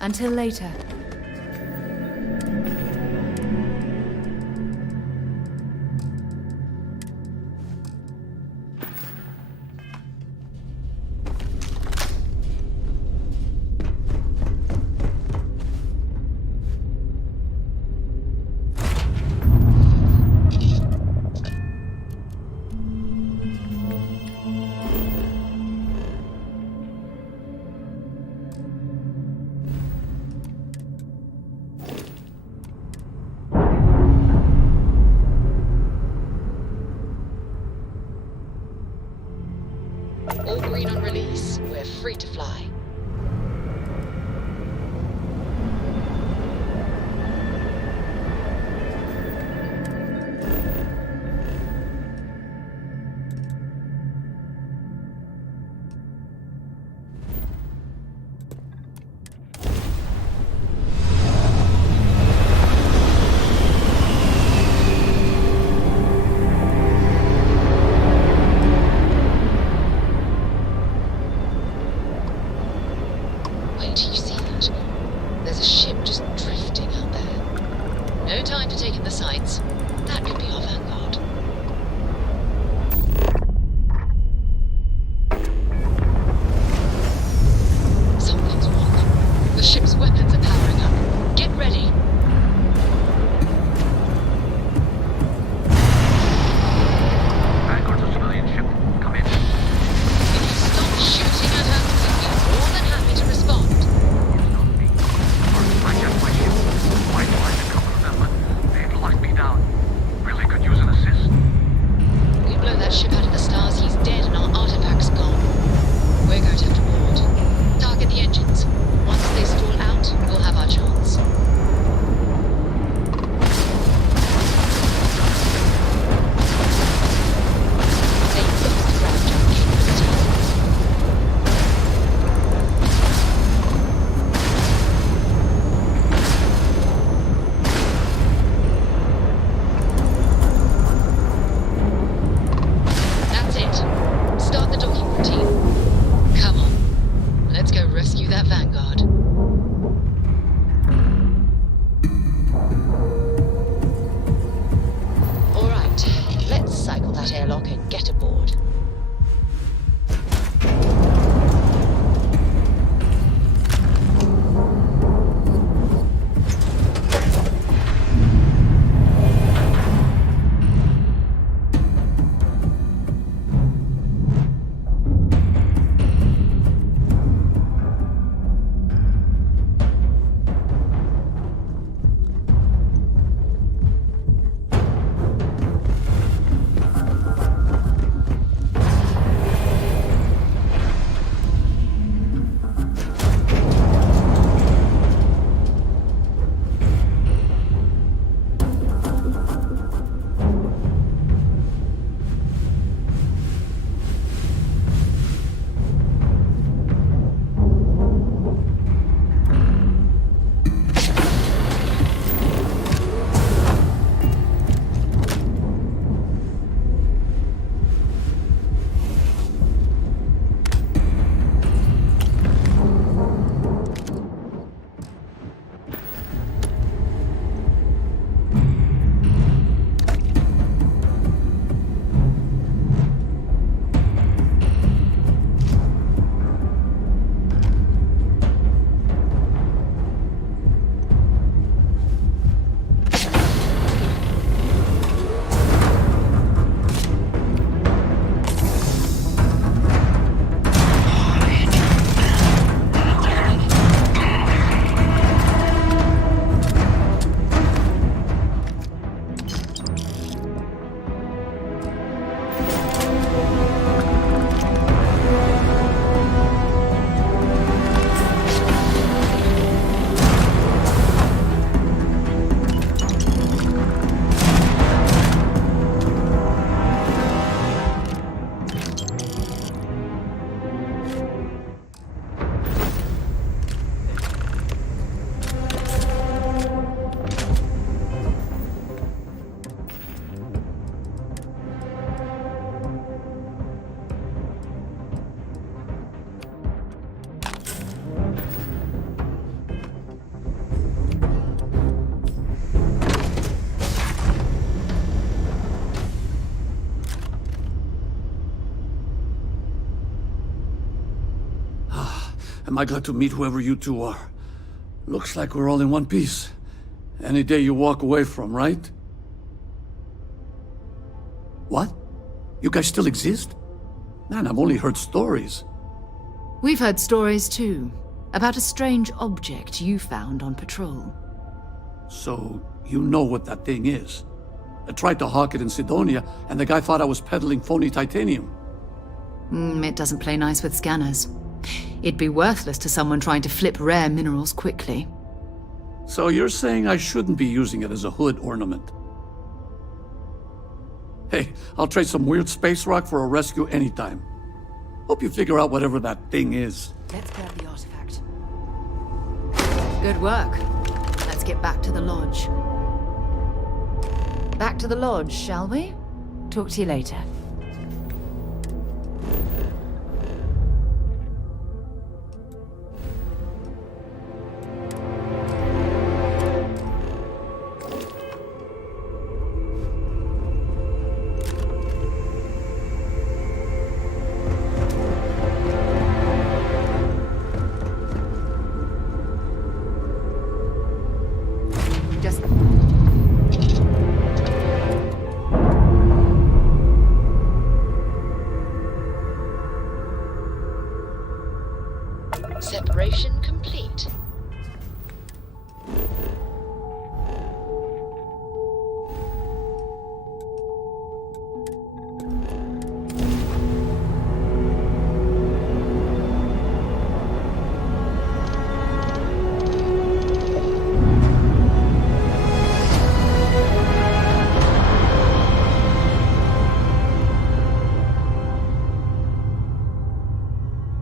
Until later. All green on release. We're free to fly. Am I glad to meet whoever you two are. Looks like we're all in one piece. Any day you walk away from, right? What? You guys still exist? Man, I've only heard stories. We've heard stories too, about a strange object you found on patrol. So, you know what that thing is? I tried to hawk it in Sidonia, and the guy thought I was peddling phony titanium. It doesn't play nice with scanners. It'd be worthless to someone trying to flip rare minerals quickly. So you're saying I shouldn't be using it as a hood ornament? Hey, I'll trade some weird space rock for a rescue anytime. Hope you figure out whatever that thing is. Let's grab the artifact. Good work. Let's get back to the lodge. Back to the lodge, shall we? Talk to you later. Separation complete.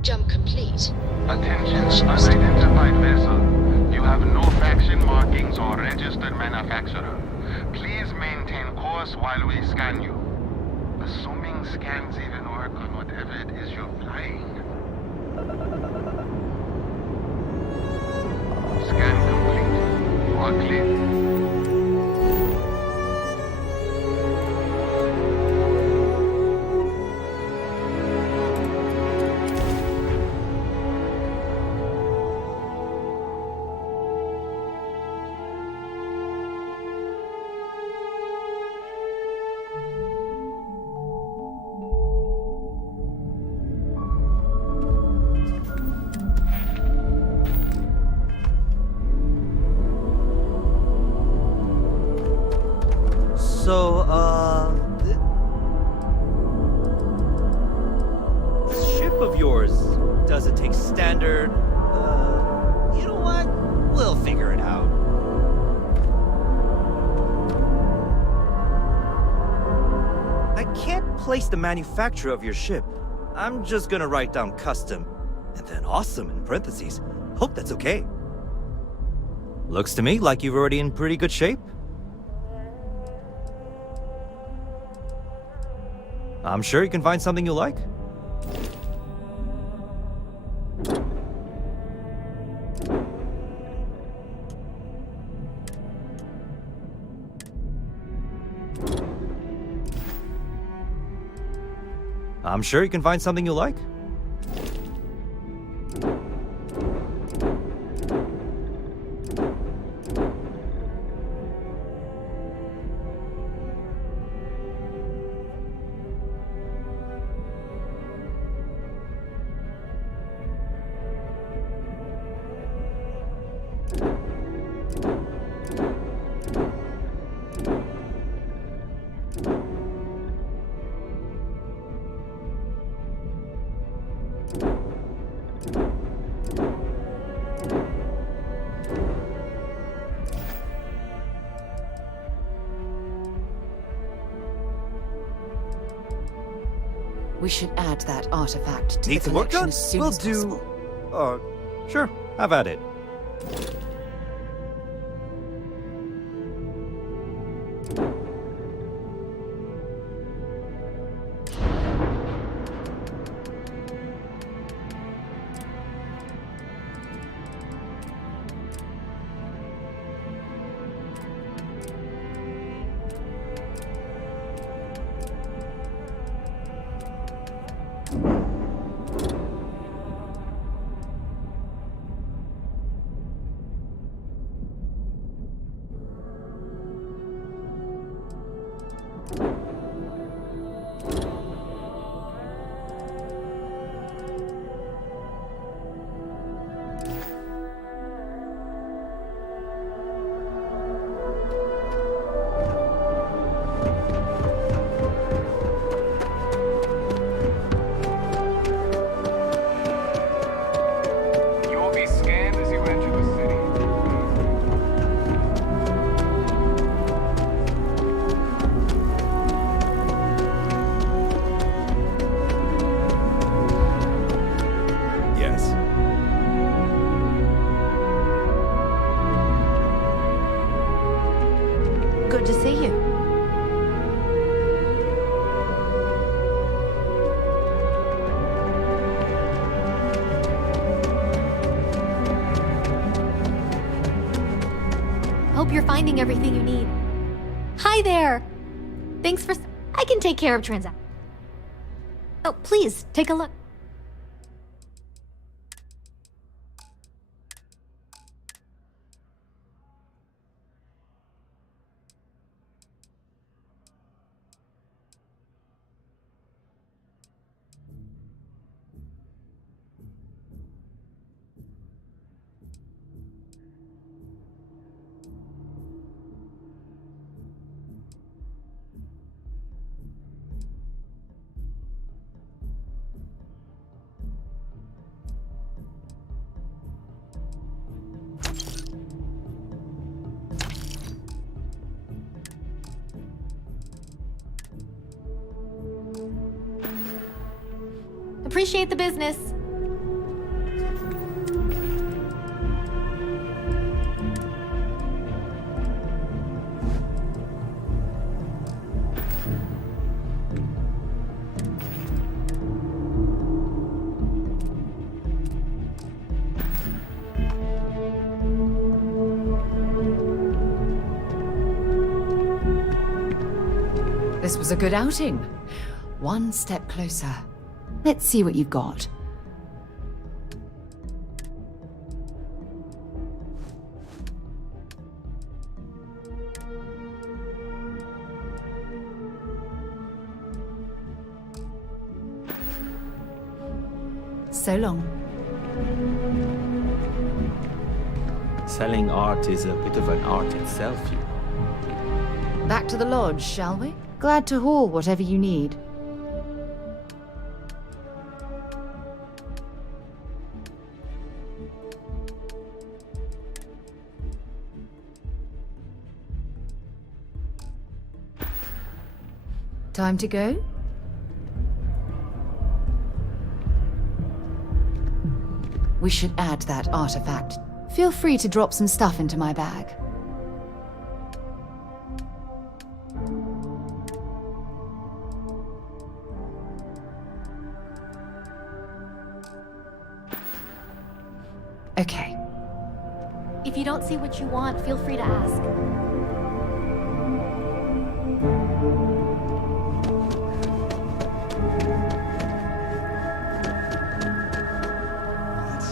Jump complete. Attention, unidentified vessel. You have no faction markings or registered manufacturer. Please maintain course while we scan you. Assuming scans even work on whatever it is you're flying. Scan complete. You are clear. So, this ship of yours, does it take standard, you know what? We'll figure it out. I can't place the manufacturer of your ship. I'm just gonna write down custom, and then awesome in parentheses. Hope that's okay. Looks to me like you're already in pretty good shape. I'm sure you can find something you like. I'm sure you can find something you like. We should add that artifact to Need the some work collection done? as soon We'll as do. possible. Sure. Have at it. hope you're finding everything you need. Hi there! Thanks for... I can take care of transactions. Oh, please, take a look. Appreciate the business. This was a good outing. One step closer. Let's see what you've got. So long. Selling art is a bit of an art itself, you know. Back to the lodge, shall we? Glad to haul whatever you need. Time to go? We should add that artifact. Feel free to drop some stuff into my bag. Okay. If you don't see what you want, feel free to ask.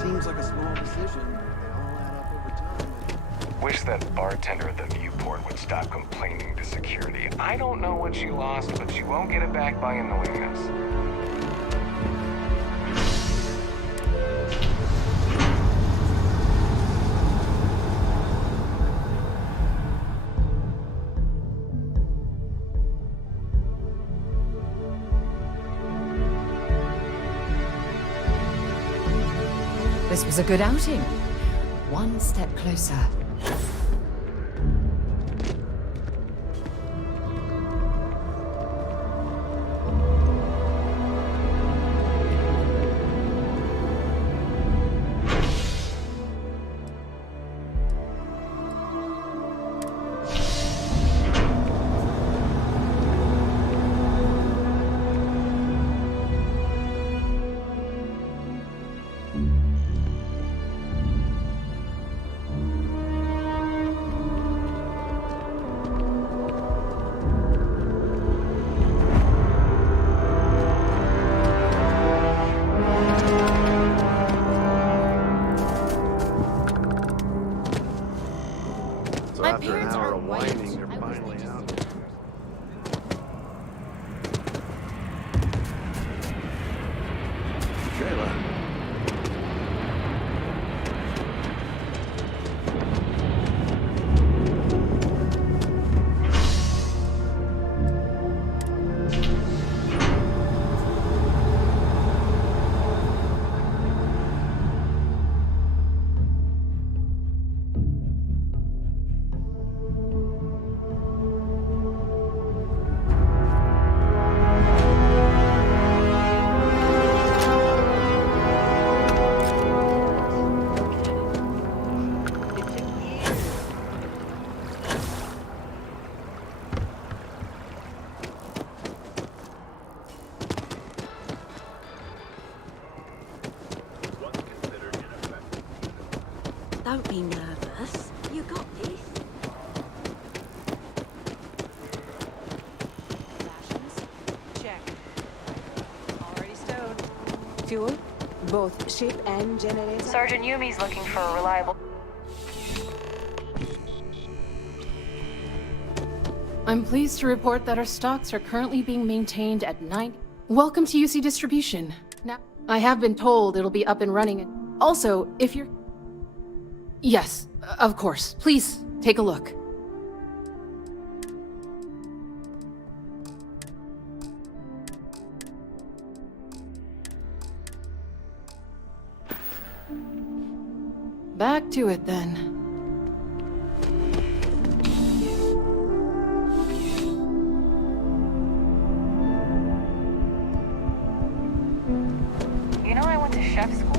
Seems like a small decision, but they all add up over time. Wish that bartender at the viewport would stop complaining to security. I don't know what you lost, but you won't get it back by annoying us. This was a good outing. One step closer. So after an hour of whining, you're finally out. Jayla. Don't be nervous. You got this. fuel? Both ship and generator? Sergeant Yumi's looking for a reliable... I'm pleased to report that our stocks are currently being maintained at 90. Welcome to UC Distribution. Now, I have been told it'll be up and running. Also, if you're... Yes, of course. Please, take a look. Back to it, then. You know I went to chef school?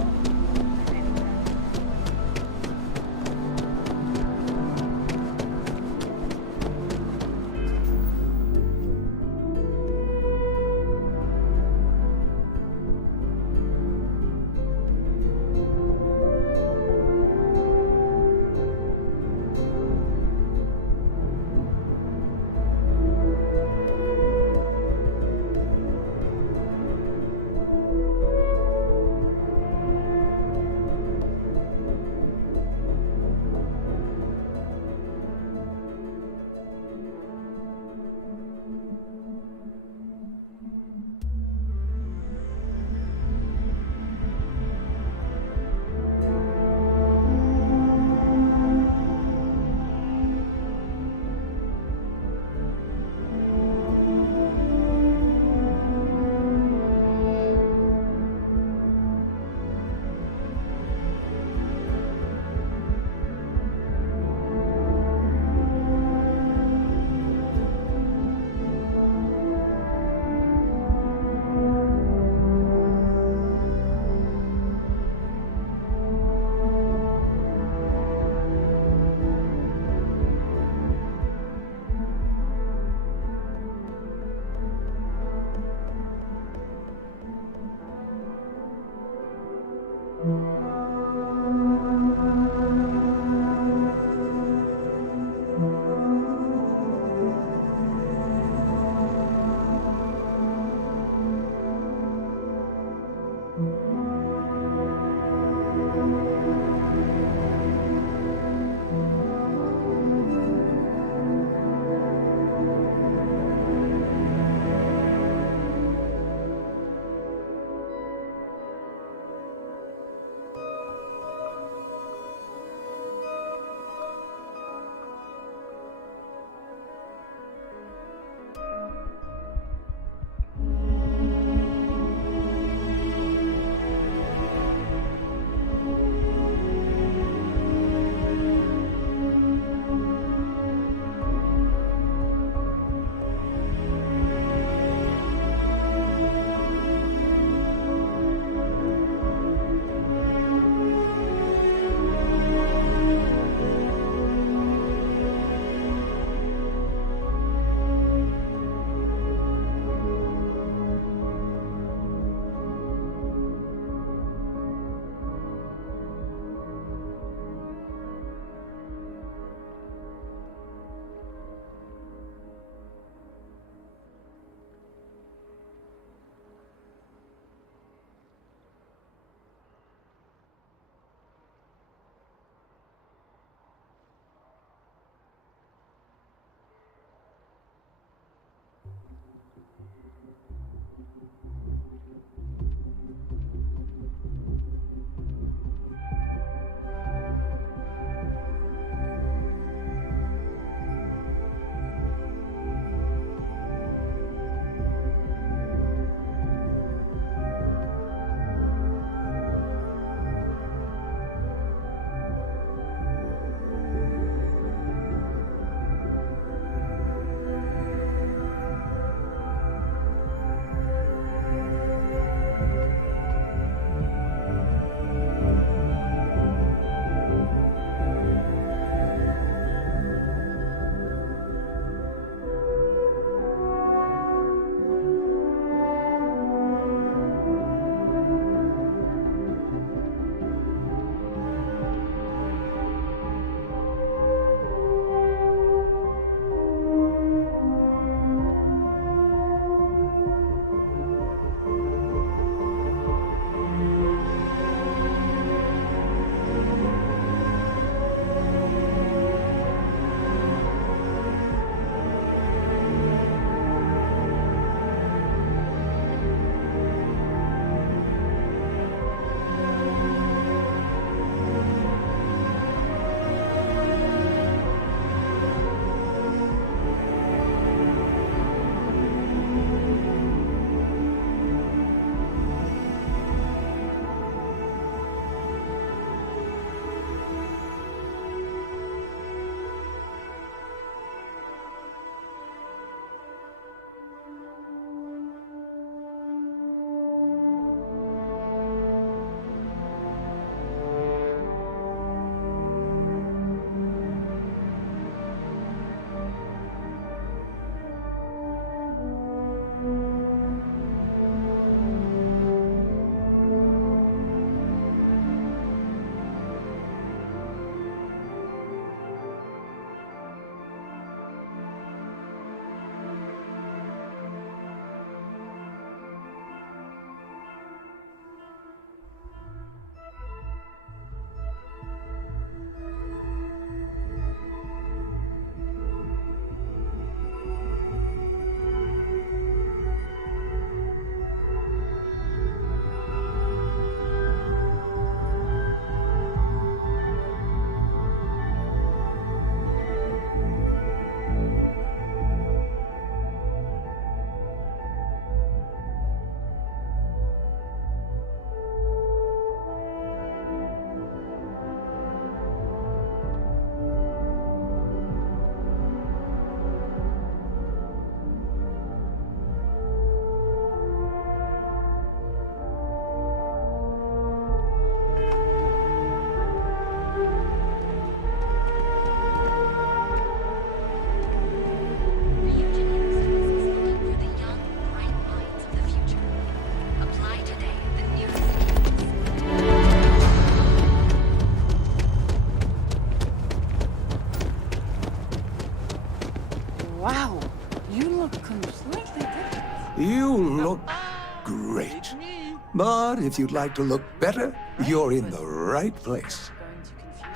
But if you'd like to look better, you're in the right place.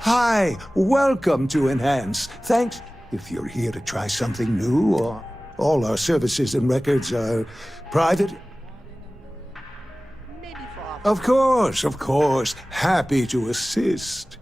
Hi, welcome to Enhance. Thanks. If you're here to try something new, or all our services and records are private. Of course. Happy to assist.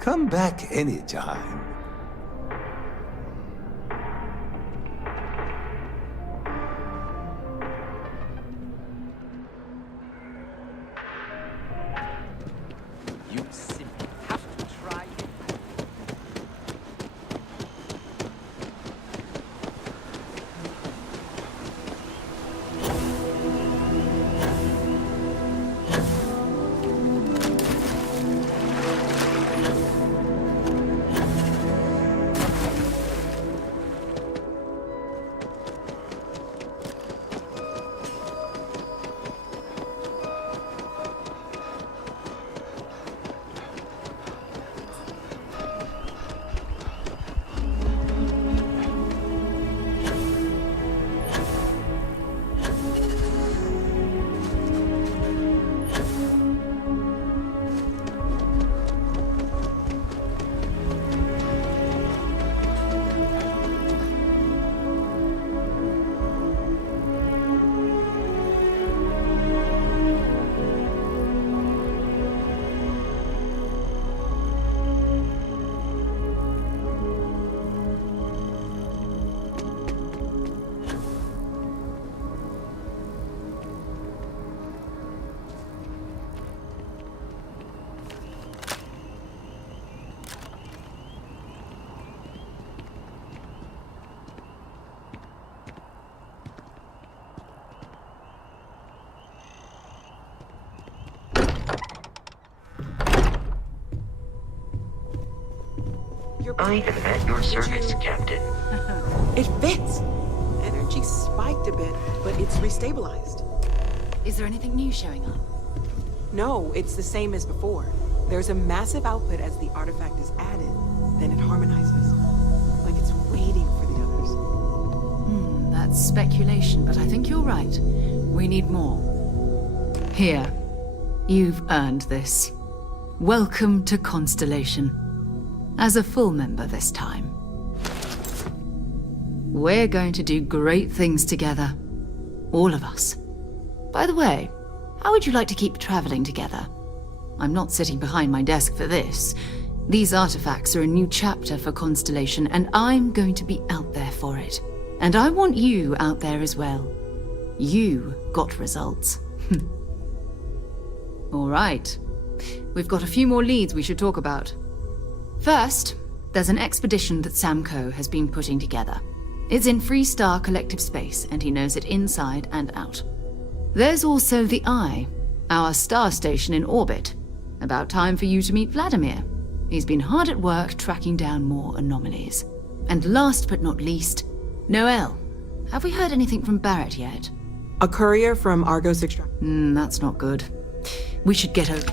Come back anytime. You simply have to try it. I am at your service, Captain. It fits. Energy spiked a bit, but it's restabilized. Is there anything new showing up? No, it's the same as before. There's a massive output as the artifact is added, then it harmonizes. Like it's waiting for the others. That's speculation, but I think you're right. We need more. Here. You've earned this. Welcome to Constellation. As a full member this time. We're going to do great things together. All of us. By the way, how would you like to keep traveling together? I'm not sitting behind my desk for this. These artifacts are a new chapter for Constellation, and I'm going to be out there for it. And I want you out there as well. You got results. All right. We've got a few more leads we should talk about. First, there's an expedition that Samco has been putting together. It's in Freestar Collective Space, and he knows it inside and out. There's also the Eye, our star station in orbit. About time for you to meet Vladimir. He's been hard at work tracking down more anomalies. And last but not least, Noel. Have we heard anything from Barrett yet? A courier from Argos Extract. That's not good. We should get over...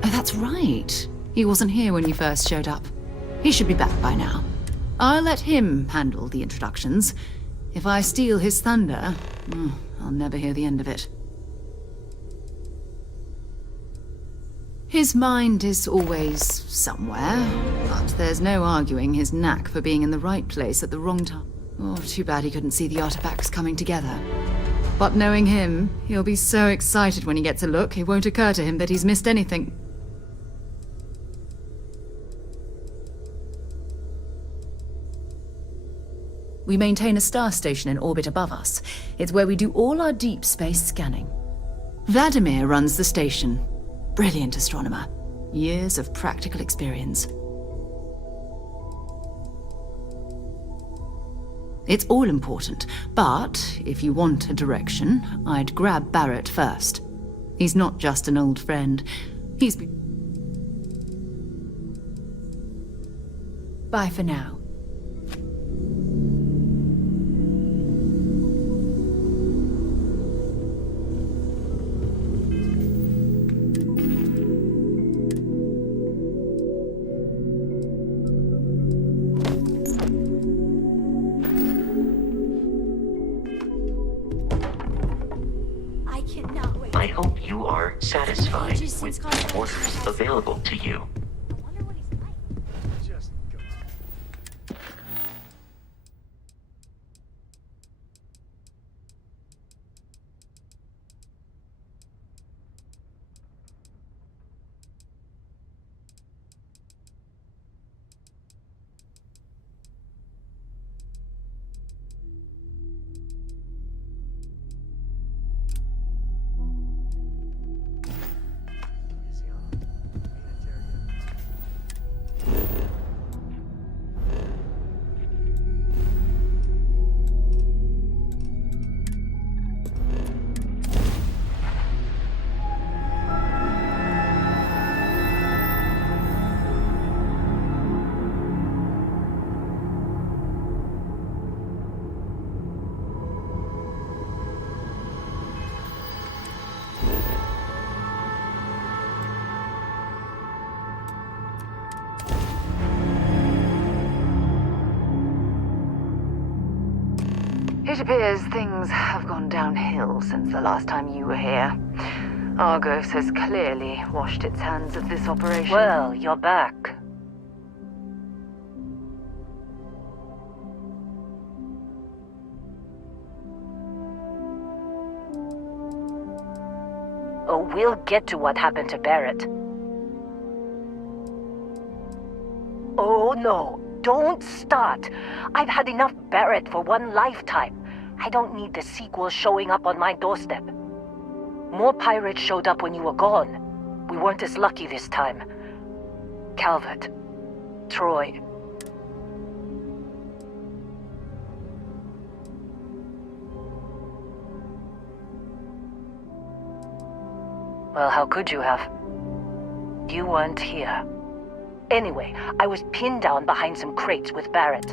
Oh, that's right. He wasn't here when you first showed up. He should be back by now. I'll let him handle the introductions. If I steal his thunder, I'll never hear the end of it. His mind is always somewhere, but there's no arguing his knack for being in the right place at the wrong time. Oh, too bad he couldn't see the artifacts coming together. But knowing him, he'll be so excited when he gets a look, it won't occur to him that he's missed anything. We maintain a star station in orbit above us. It's where we do all our deep space scanning. Vladimir runs the station. Brilliant astronomer. Years of practical experience. It's all important, but if you want a direction, I'd grab Barrett first. He's not just an old friend. He's been... Bye for now. I hope you are satisfied with the orders available to you. It appears things have gone downhill since the last time you were here. Argos has clearly washed its hands of this operation. Well, you're back. Oh, we'll get to what happened to Barrett. Oh no, don't start. I've had enough Barrett for one lifetime. I don't need the sequel showing up on my doorstep. More pirates showed up when you were gone. We weren't as lucky this time. Calvert, Troy. Well, how could you have? You weren't here. Anyway, I was pinned down behind some crates with Barrett.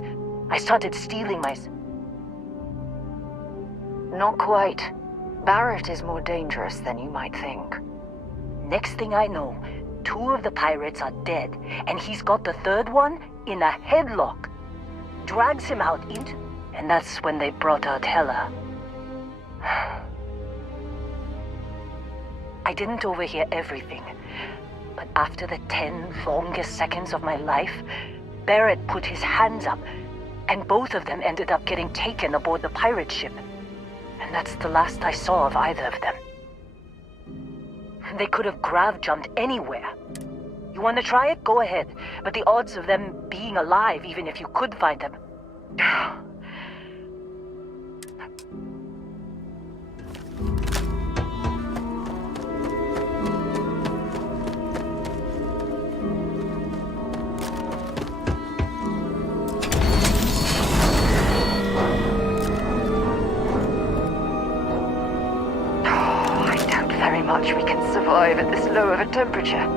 I started stealing my... Not quite. Barrett is more dangerous than you might think. Next thing I know, 2 of the pirates are dead, and he's got the 3rd one in a headlock. Drags him out into... And that's when they brought out Hela. I didn't overhear everything, but after the 10 longest seconds of my life, Barrett put his hands up, and both of them ended up getting taken aboard the pirate ship. And that's the last I saw of either of them. They could have grav-jumped anywhere. You want to try it? Go ahead. But the odds of them being alive, even if you could find them... much we can survive at this low of a temperature.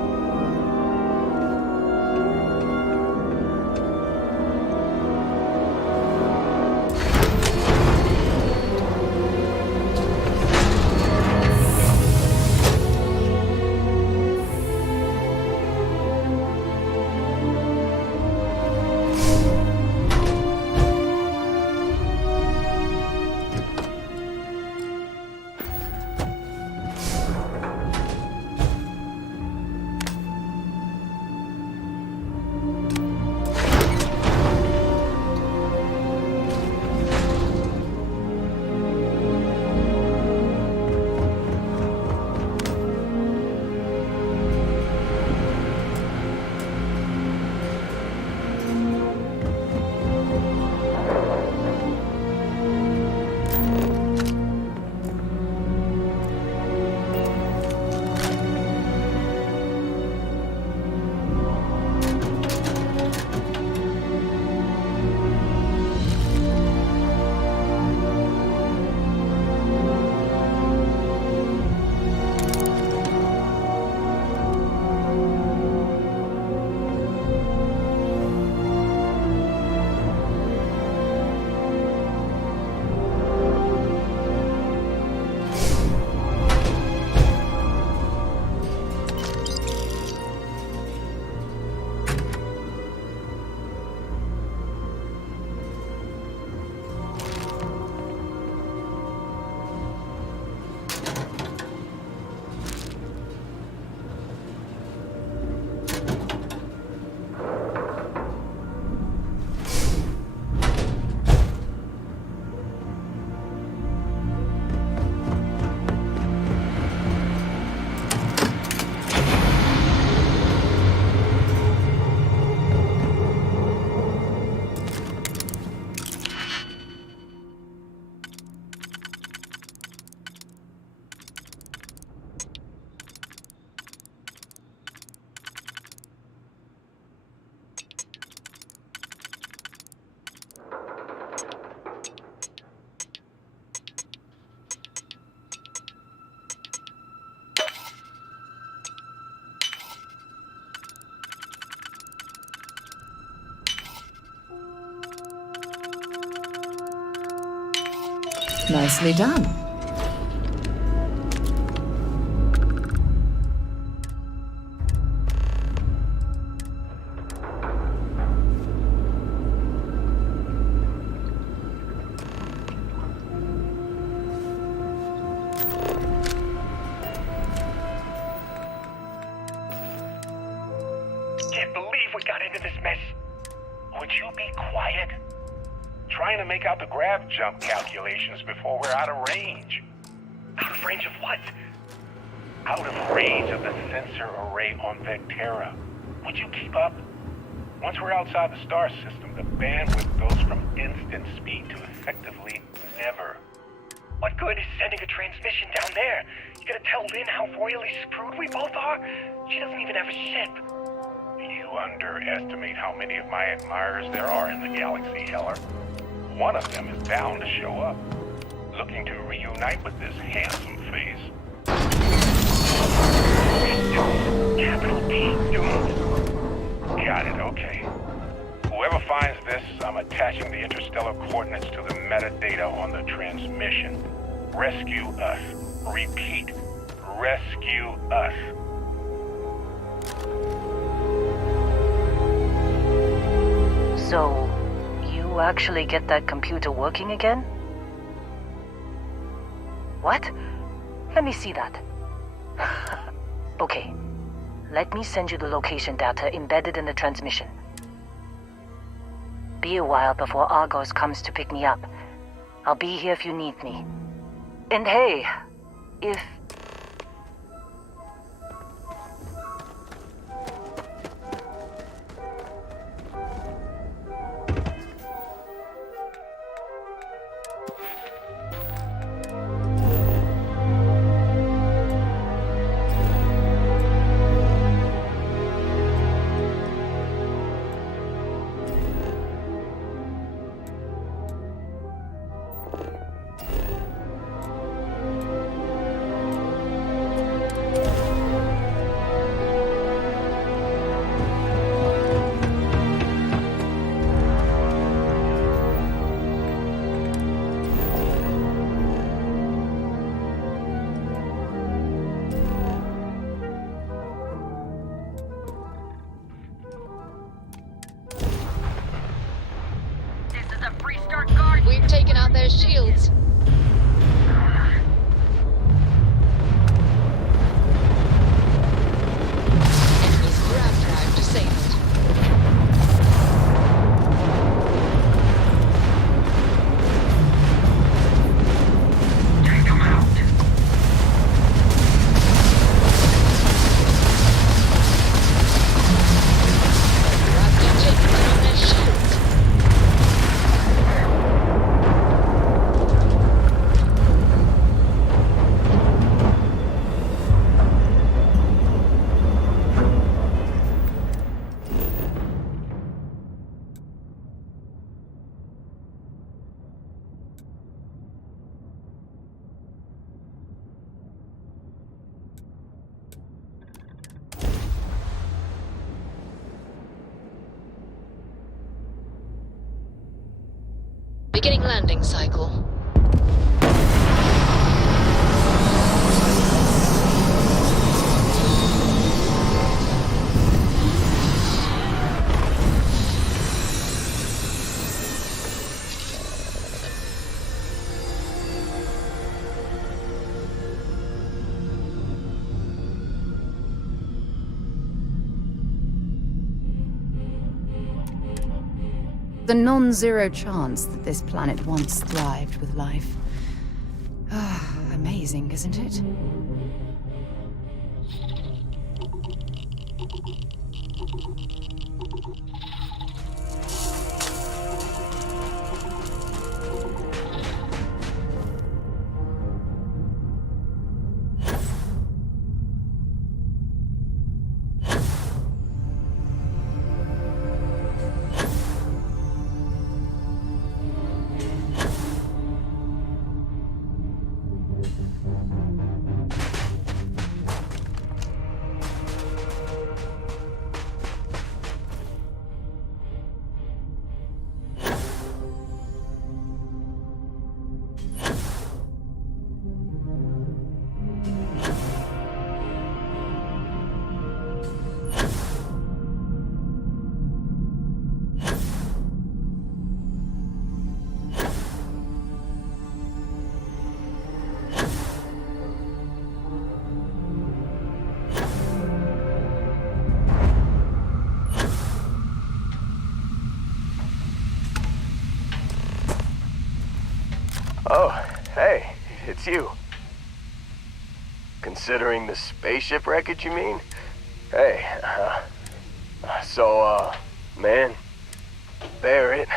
Nicely done. we got into this mess? Would you be quiet? Trying to make out the grav jump calculations before we're out of range. Out of range of what? Out of range of the sensor array on Vectera. Would you keep up? Once we're outside the star system, the bandwidth goes from instant speed to effectively never. What good is sending a transmission down there? You gonna tell Lynn how royally screwed we both are? She doesn't even have a ship. You underestimate how many of my admirers there are in the galaxy, Heller. One of them is bound to show up, looking to reunite with this handsome face. Capital P, doomed. Got it, okay. Whoever finds this, I'm attaching the interstellar coordinates to the metadata on the transmission. Rescue us. Repeat. Rescue us. So, you actually get that computer working again? What? Let me see that. Okay. Let me send you the location data embedded in the transmission. Be a while before Argos comes to pick me up. I'll be here if you need me. And hey, if... We've taken out their shields. Enemy's grav drive disabled. Take them out. Grav detected on their shields. Beginning landing cycle. The non-zero chance that this planet once thrived with life. Amazing, isn't it? Oh, hey, it's you. Considering the spaceship wreckage, you mean? Hey, man, Barrett.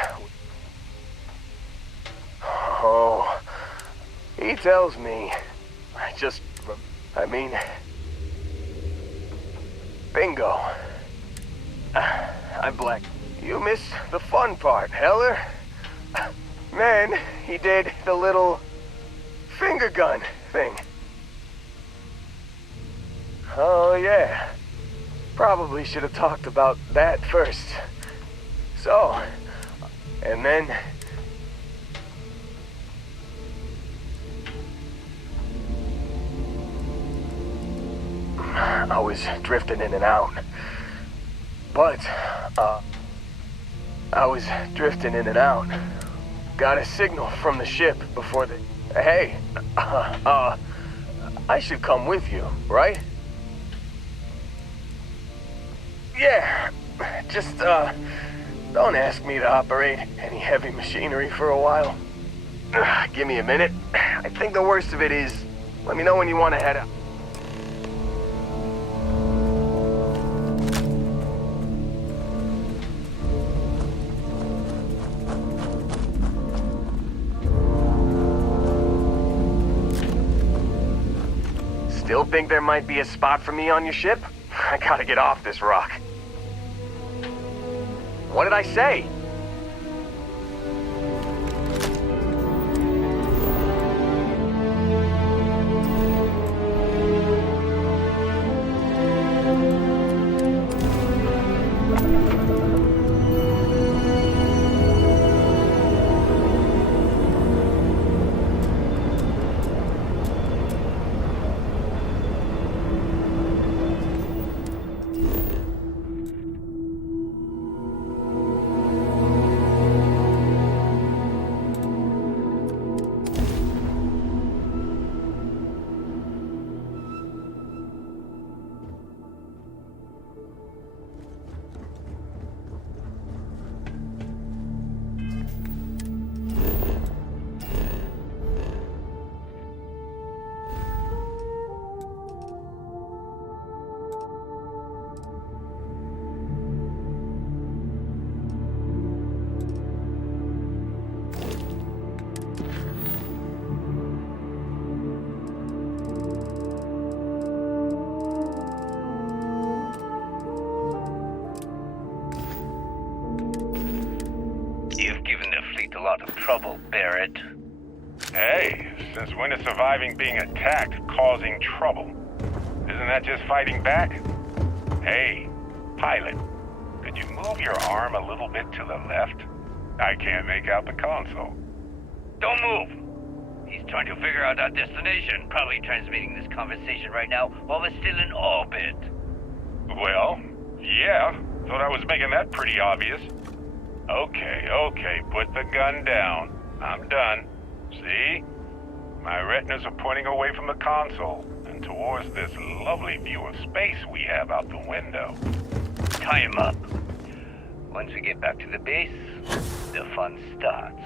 Oh, he tells me. Bingo. I'm black. You missed the fun part, Heller. Man, he did the little finger gun thing. Oh, yeah. Probably should have talked about that first. So, and then... I was drifting in and out. Got a signal from the ship before the... Hey, I should come with you, right? Yeah, just, don't ask me to operate any heavy machinery for a while. Give me a minute. I think the worst of it is, let me know when you want to head out. Still think there might be a spot for me on your ship? I gotta get off this rock. What did I say? trouble, Barrett. Hey, since when is surviving being attacked causing trouble? Isn't that just fighting back? Hey, pilot, could you move your arm a little bit to the left? I can't make out the console. Don't move! He's trying to figure out our destination, probably transmitting this conversation right now while we're still in orbit. Well, yeah, thought I was making that pretty obvious. Okay, put the gun down. I'm done. See? My retinas are pointing away from the console and towards this lovely view of space we have out the window. Tie him up. Once we get back to the base, the fun starts.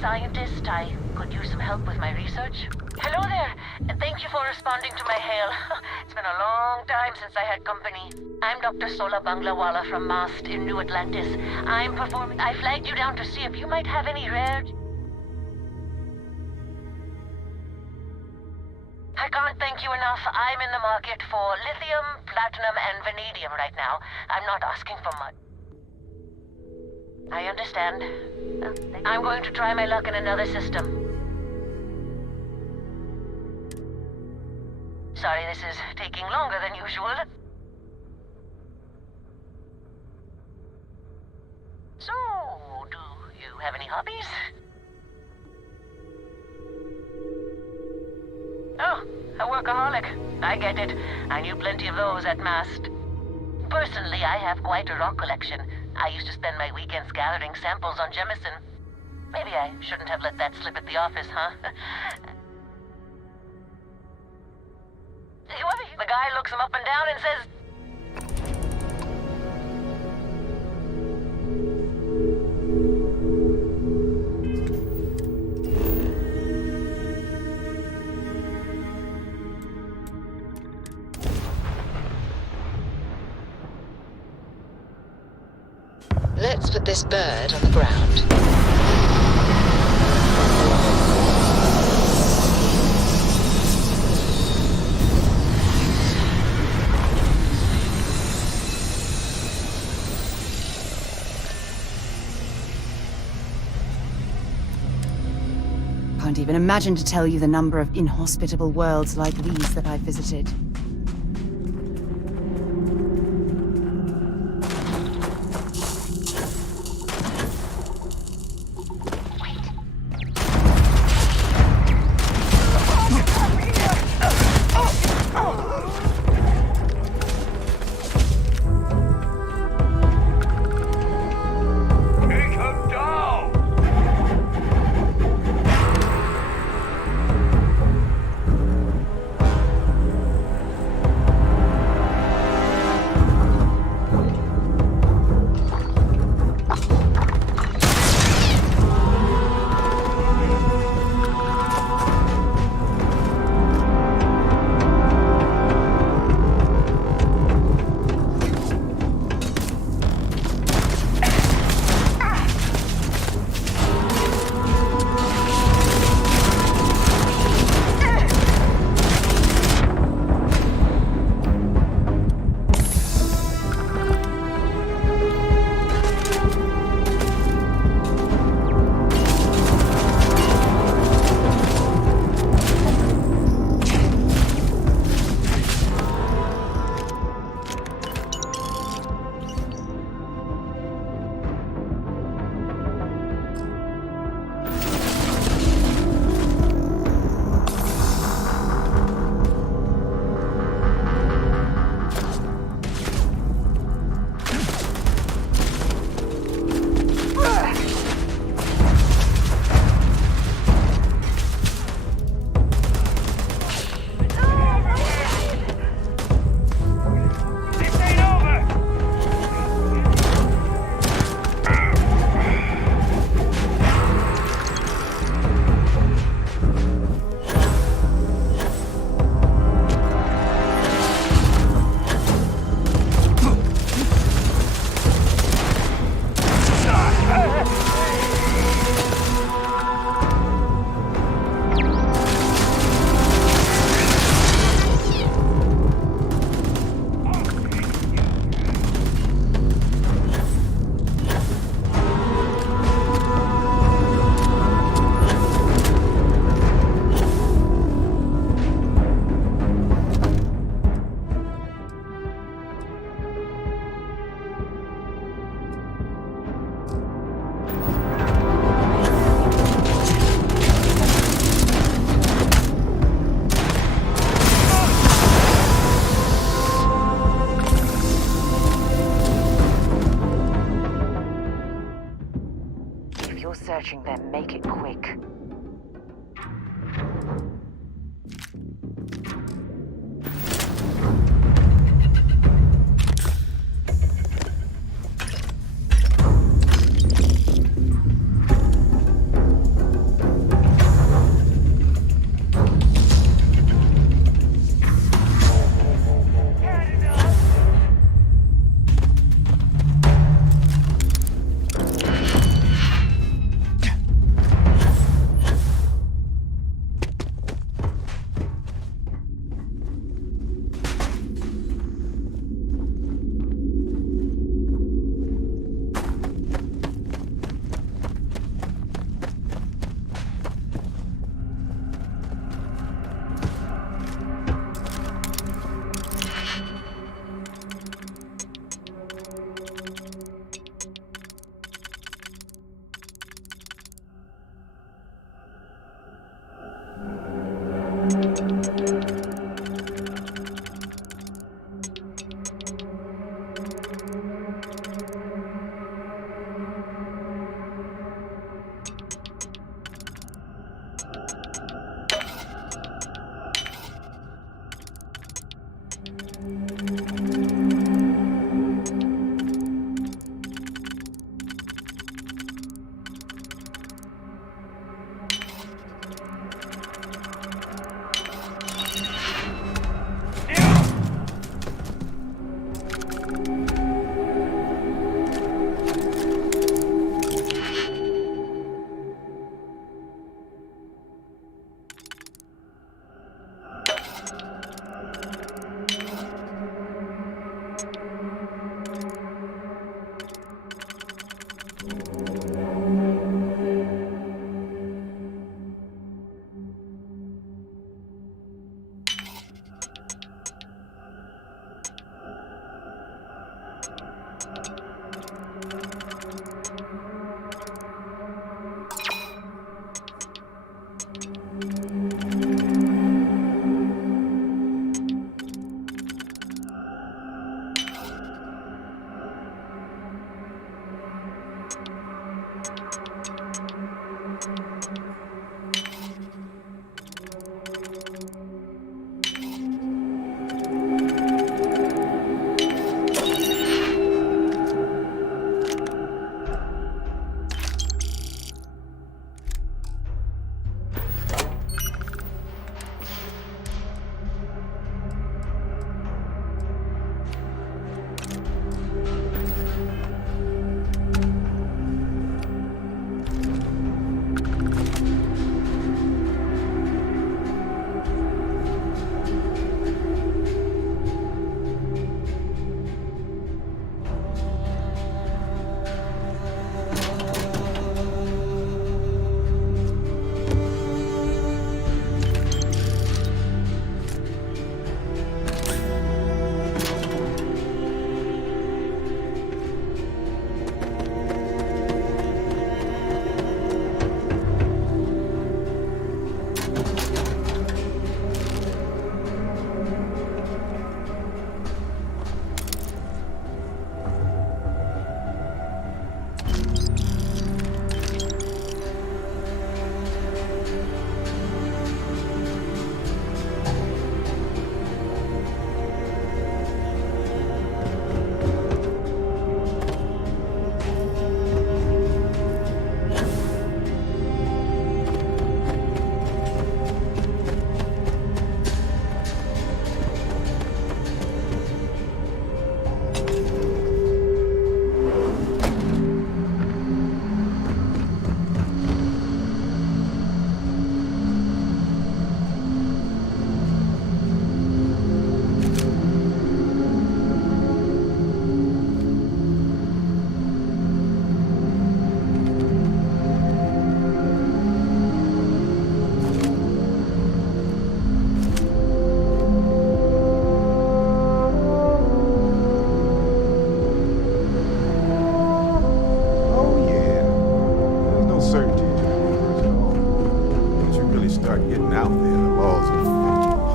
Scientist, I could use some help with my research. Hello there. Thank you for responding to my hail. It's been a long time since I had company. I'm Dr. Sola Banglawala from MAST in New Atlantis. I flagged you down to see if you might have any rare... I can't thank you enough. I'm in the market for lithium, platinum, and vanadium right now. I'm not asking for much. I understand. I'm going to try my luck in another system. Sorry, this is taking longer than usual. So, do you have any hobbies? A workaholic. I get it. I knew plenty of those at Mast. Personally, I have quite a rock collection. I used to spend my weekends gathering samples on Jemison. Maybe I shouldn't have let that slip at the office, huh? The guy looks him up and down and says, Let's put this bird on the ground. Can't even imagine to tell you the number of inhospitable worlds like these that I've visited.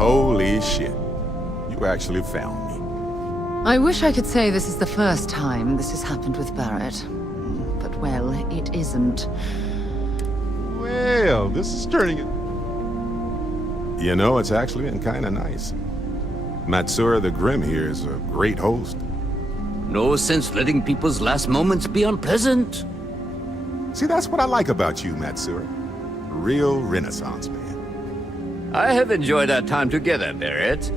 Holy shit. You actually found me. I wish I could say this is the first time this has happened with Barrett. But, well, it isn't. Well, this is turning it. You know, it's actually been kinda nice. Matsura the Grim here is a great host. No sense letting people's last moments be unpleasant. See, that's what I like about you, Matsura. Real Renaissance man. I have enjoyed our time together, Barrett.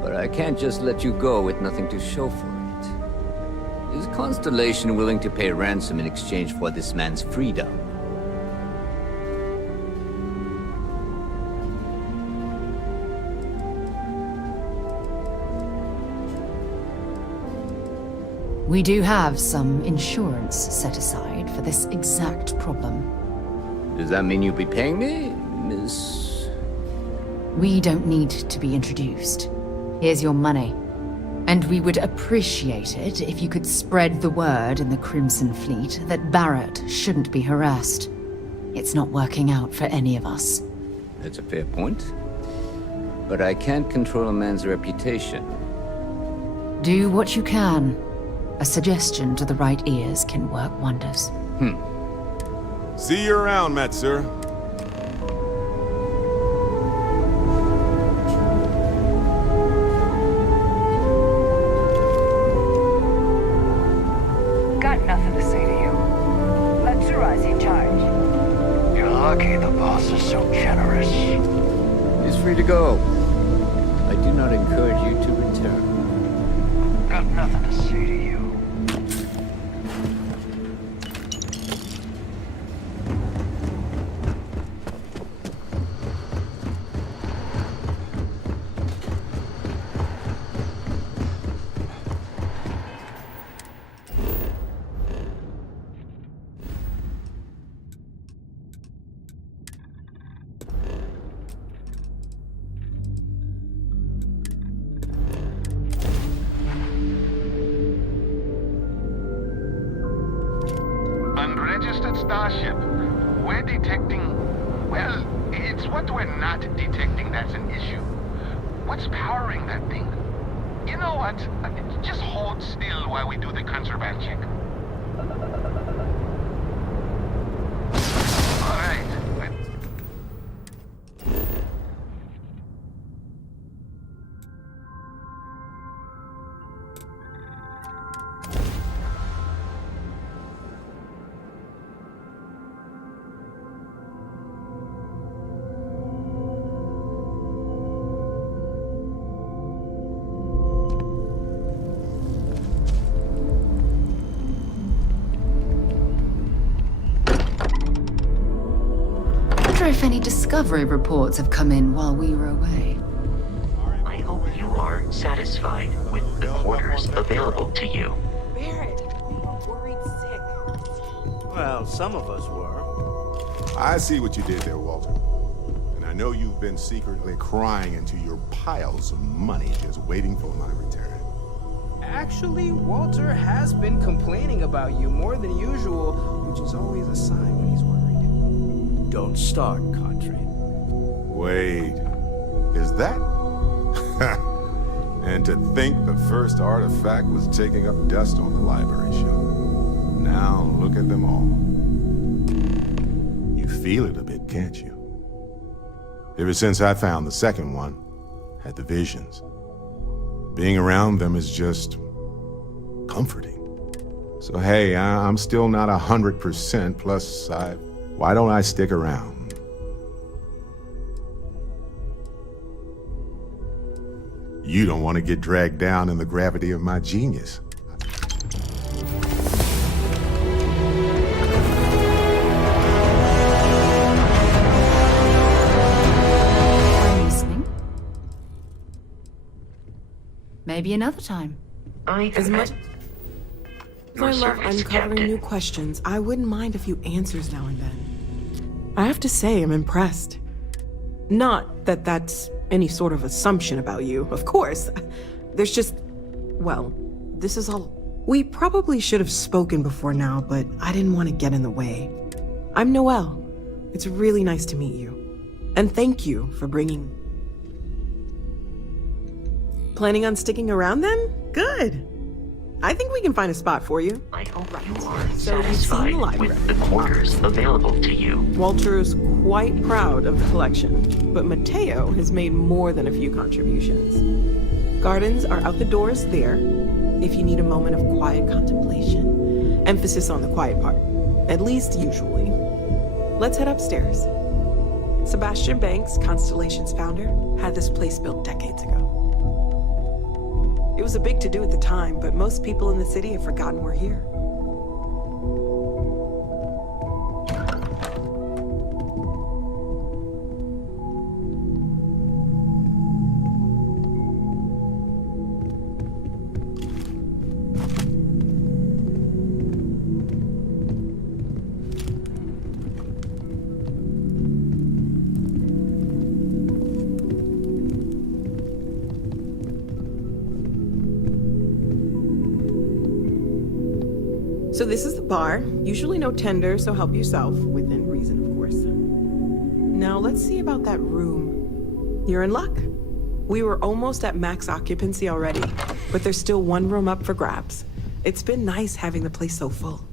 But I can't just let you go with nothing to show for it. Is Constellation willing to pay ransom in exchange for this man's freedom? We do have some insurance set aside for this exact problem. Does that mean you'll be paying me, Miss... We don't need to be introduced. Here's your money. And we would appreciate it if you could spread the word in the Crimson Fleet that Barrett shouldn't be harassed. It's not working out for any of us. That's a fair point. But I can't control a man's reputation. Do what you can. A suggestion to the right ears can work wonders. See you around, Matsura. Got nothing to say to you. Matsura's in charge. You're lucky the boss is so generous. He's free to go. I do not encourage you to return. Got nothing to say to you. Unregistered starship. We're detecting... Well, it's what we're not detecting that's an issue. What's powering that thing? You know what? Just hold still while we do the contraband check. All right. If any discovery reports have come in while we were away. I hope you are satisfied with the quarters available to you. Barrett, you were worried sick. Well, some of us were. I see what you did there, Walter. And I know you've been secretly crying into your piles of money just waiting for my return. Actually, Walter has been complaining about you more than usual, which is always a sign when he's worried. Don't start, Contrain. Wait, is that? And to think the first artifact was taking up dust on the library shelf. Now look at them all. You feel it a bit, can't you? Ever since I found the second one, had the visions. Being around them is just comforting. So hey, I'm still not 100%, plus why don't I stick around? You don't want to get dragged down in the gravity of my genius. I'm listening. Maybe another time. As much as I love uncovering new questions, I wouldn't mind a few answers now and then. I have to say, I'm impressed. Not that that's any sort of assumption about you, of course. There's just... well, this is all... We probably should have spoken before now, but I didn't want to get in the way. I'm Noelle. It's really nice to meet you. And thank you for bringing... Planning on sticking around then? Good. I think we can find a spot for you. I hope you are So you've seen the library. with the quarters available to you. Walter's quite proud of the collection, but Mateo has made more than a few contributions. Gardens are out the doors there, if you need a moment of quiet contemplation. Emphasis on the quiet part, at least usually. Let's head upstairs. Sebastian Banks, Constellation's founder, had this place built decades ago. It was a big to-do at the time, but most people in the city have forgotten we're here. So this is the bar. Usually no tender, so help yourself, within reason, of course. Now let's see about that room. You're in luck. We were almost at max occupancy already, but there's still one room up for grabs. It's been nice having the place so full.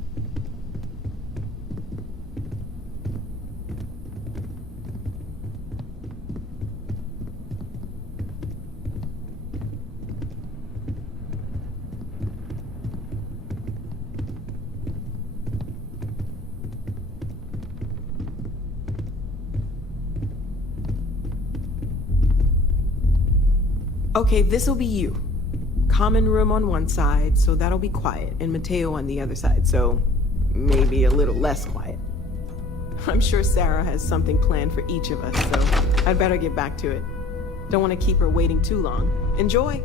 Okay, this'll be you. Common room on one side, so that'll be quiet, and Mateo on the other side, so maybe a little less quiet. I'm sure Sarah has something planned for each of us, so I'd better get back to it. Don't want to keep her waiting too long. Enjoy!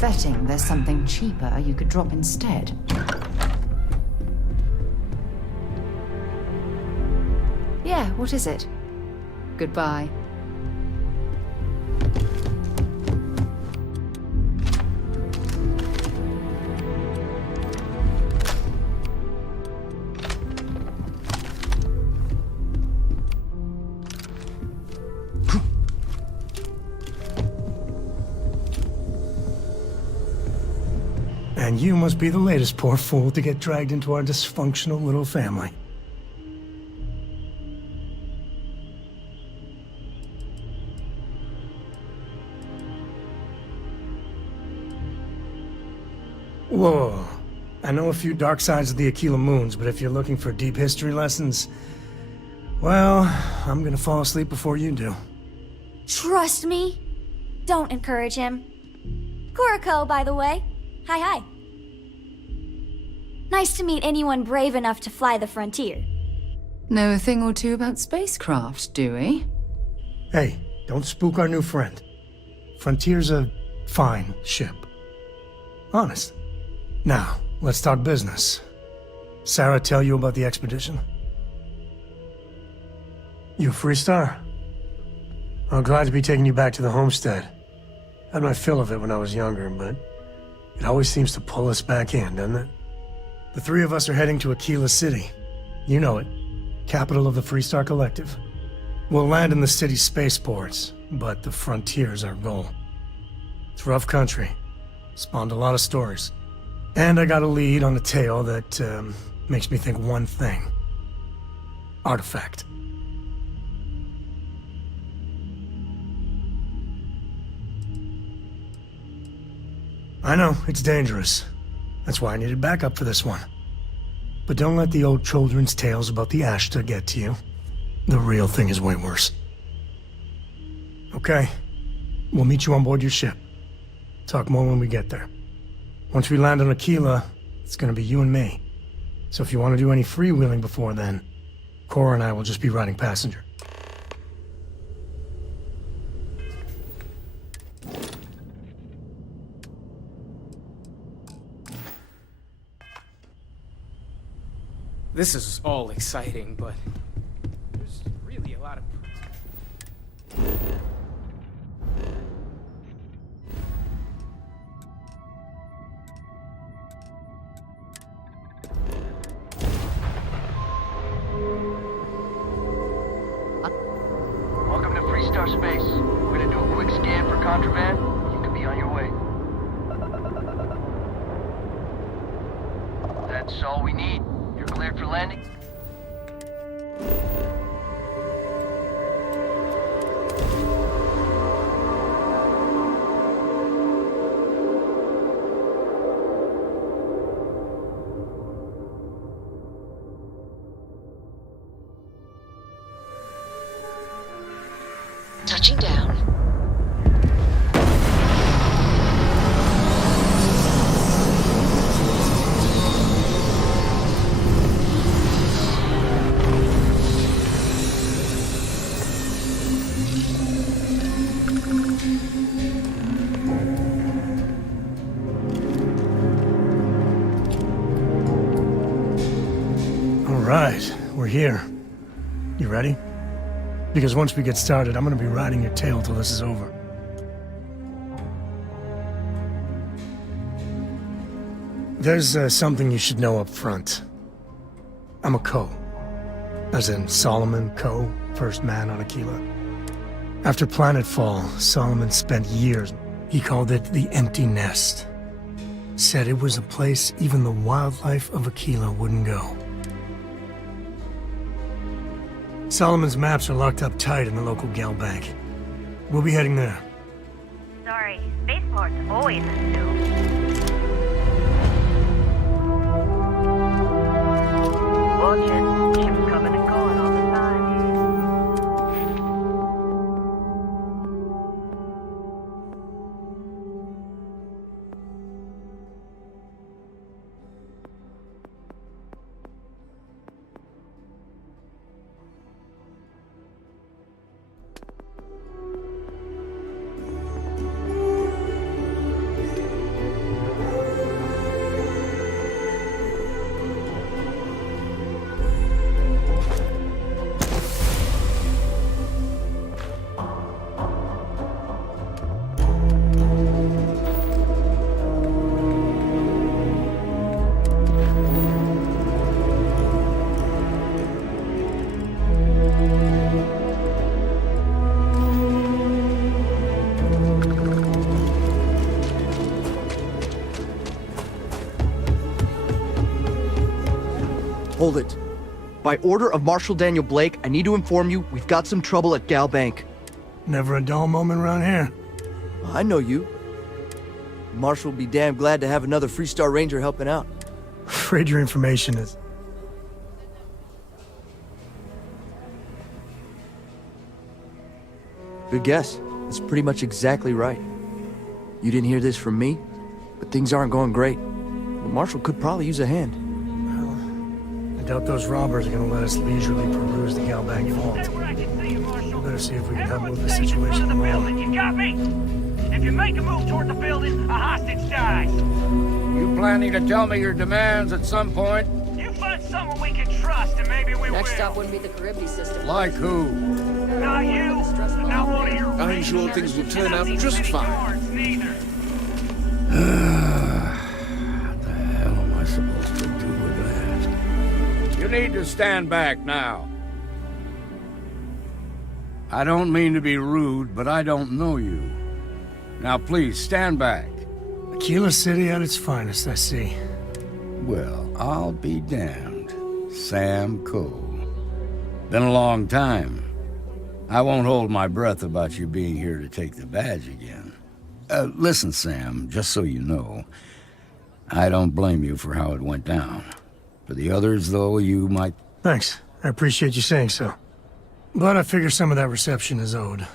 Betting there's something cheaper you could drop instead. Yeah, what is it? Goodbye. And you must be the latest poor fool to get dragged into our dysfunctional little family. Whoa. I know a few dark sides of the Aquila Moons, but if you're looking for deep history lessons, well, I'm gonna fall asleep before you do. Trust me. Don't encourage him. Kuriko, by the way. Hi. Nice to meet anyone brave enough to fly the frontier. Know a thing or two about spacecraft, do we? Hey, don't spook our new friend. Frontier's a fine ship. Honest. Now, let's talk business. Sarah tell you about the expedition? You a free star? I'm glad to be taking you back to the homestead. I had my fill of it when I was younger, but it always seems to pull us back in, doesn't it? The three of us are heading to Aquila City. You know it. Capital of the Freestar Collective. We'll land in the city's spaceports, but the frontier's our goal. It's rough country. Spawned a lot of stories. And I got a lead on a tale that makes me think one thing. Artifact. I know, it's dangerous. That's why I needed backup for this one. But don't let the old children's tales about the Ashta get to you. The real thing is way worse. Okay. We'll meet you on board your ship. Talk more when we get there. Once we land on Aquila, it's gonna be you and me. So if you want to do any freewheeling before then, Cora and I will just be riding passenger. This is all exciting, but there's really a lot of... Welcome to Freestar Space. We're gonna do a quick scan for contraband. You can be on your way. That's all we need. You're cleared for landing? Touching down. Alright, we're here. You ready? Because once we get started, I'm gonna be riding your tail till this is over. There's something you should know up front. I'm a Co. As in Solomon Co., first man on Aquila. After Planetfall, Solomon spent years. He called it the Empty Nest. Said it was a place even the wildlife of Aquila wouldn't go. Solomon's maps are locked up tight in the local gal bank. We'll be heading there. Sorry, spaceport's always a zoo. Watch it. Ships coming and going all the time. Hold it. By order of Marshal Daniel Blake, I need to inform you we've got some trouble at Gal Bank. Never a dull moment around here. I know you. Marshal will be damn glad to have another Freestar Ranger helping out. Afraid your information is... Good guess. That's pretty much exactly right. You didn't hear this from me, but things aren't going great. The Marshal could probably use a hand. I doubt those robbers are gonna let us leisurely peruse the gal bank vault. We better see if we can help move the situation along. You got me? If you make a move toward the building, a hostage dies. You planning to tell me your demands at some point? You find someone we can trust, and maybe we will. Next stop wouldn't be the Caribbean system. Like who? Not you, not one of your pretty sure things will turn out just fine. What the hell am I supposed to do with that? You need to stand back now. I don't mean to be rude, but I don't know you. Now please, stand back. Aquila City at its finest, I see. Well, I'll be damned. Sam Cole. Been a long time. I won't hold my breath about you being here to take the badge again. Listen, Sam, just so you know, I don't blame you for how it went down. For the others, though, you might... Thanks. I appreciate you saying so. But I figure some of that reception is owed.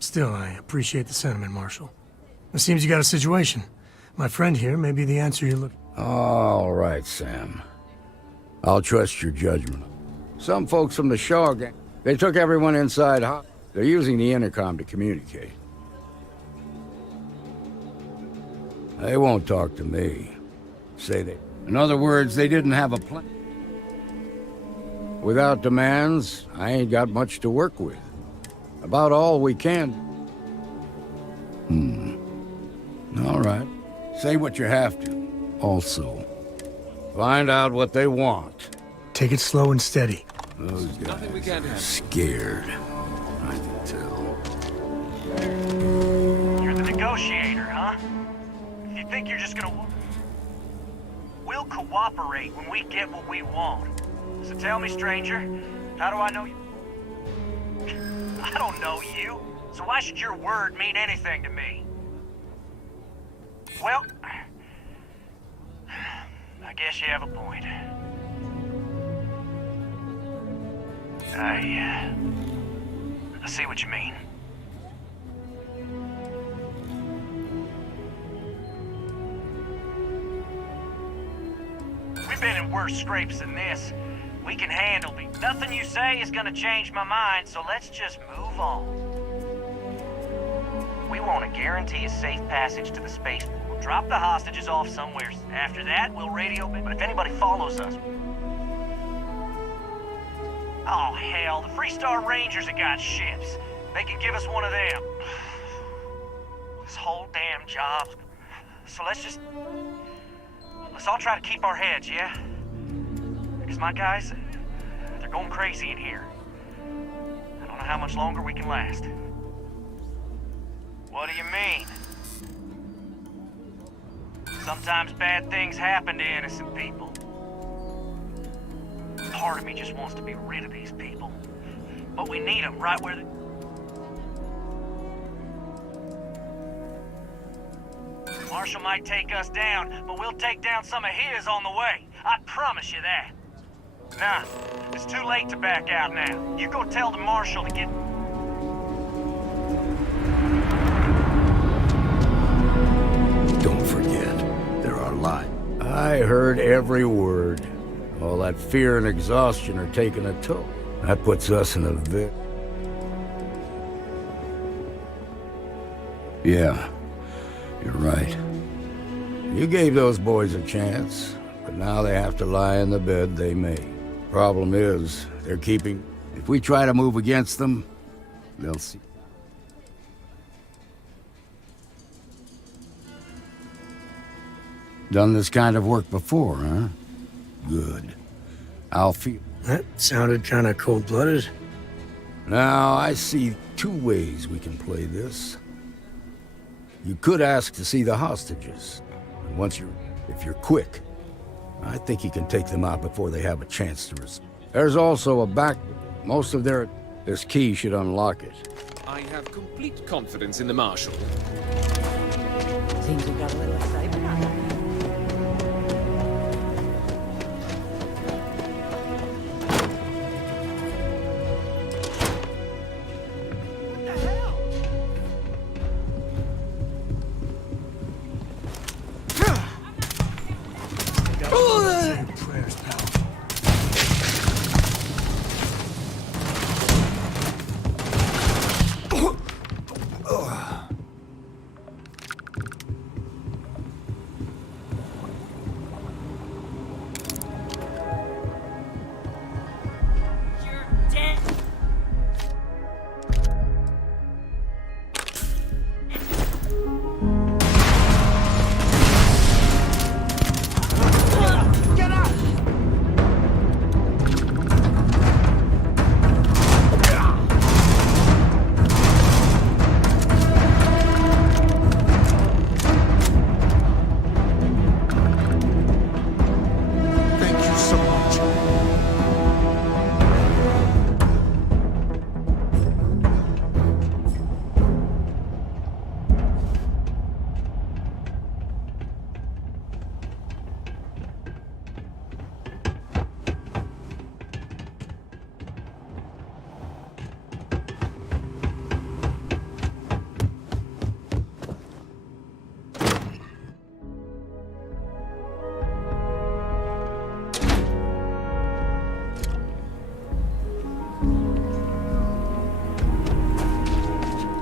Still, I appreciate the sentiment, Marshal. It seems you got a situation. My friend here may be the answer you're looking... All right, Sam. I'll trust your judgment. Some folks from the Shaw gang, they took everyone inside. They're using the intercom to communicate. They won't talk to me. Say they... In other words, they didn't have a plan. Without demands, I ain't got much to work with. About all we can. All right. Say what you have to. Also, find out what they want. Take it slow and steady. Those guys are scared. I can tell. You're the negotiator, huh? You think you're just gonna... We'll cooperate when we get what we want. So tell me, stranger, how do I know you? I don't know you, so why should your word mean anything to me? Well, I guess you have a point. I see what you mean. We've been in worse scrapes than this. We can handle me. Nothing you say is gonna change my mind, so let's just move on. We want to guarantee a safe passage to the spaceport. We'll drop the hostages off somewhere. After that, we'll radio... But if anybody follows us... Oh, hell, the Freestar Rangers have got ships. They can give us one of them. This whole damn job... So let's all try to keep our heads, yeah? Because my guys, they're going crazy in here. I don't know how much longer we can last. What do you mean? Sometimes bad things happen to innocent people. Part of me just wants to be rid of these people. But we need them right where they... Marshall might take us down, but we'll take down some of his on the way. I promise you that. Nah, it's too late to back out now. You go tell the Marshal to get... Don't forget, there are lies. I heard every word. All that fear and exhaustion are taking a toll. That puts us in a Yeah, you're right. You gave those boys a chance, but now they have to lie in the bed they made. Problem is, they're keeping... If we try to move against them, they'll see. Done this kind of work before, huh? Good. I'll feel... That sounded kind of cold-blooded. Now, I see two ways we can play this. You could ask to see the hostages. And if you're quick, I think you can take them out before they have a chance to respond. There's also a back... Most of this key should unlock it. I have complete confidence in the Marshal. Seems we got a little excitement on that.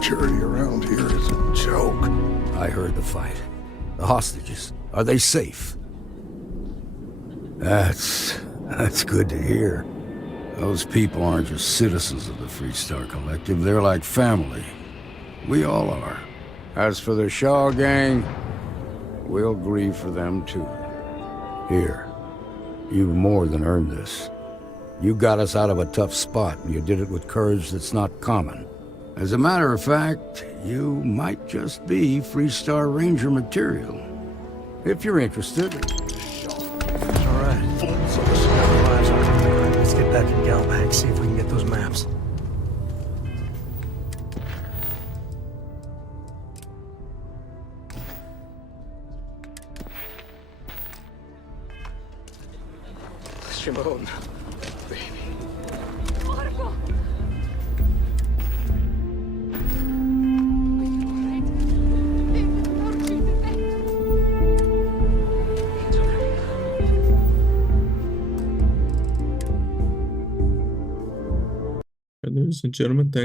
security around here is a joke. I heard the fight. The hostages, are they safe? That's good to hear. Those people aren't just citizens of the Freestar Collective, they're like family. We all are. As for the Shaw gang, we'll grieve for them too. Here, you've more than earned this. You got us out of a tough spot, and you did it with courage that's not common. As a matter of fact, you might just be Freestar Ranger material. If you're interested. All right. Let's get back in Galbag, see if we can get those maps. Shimon. Ladies and gentlemen, thank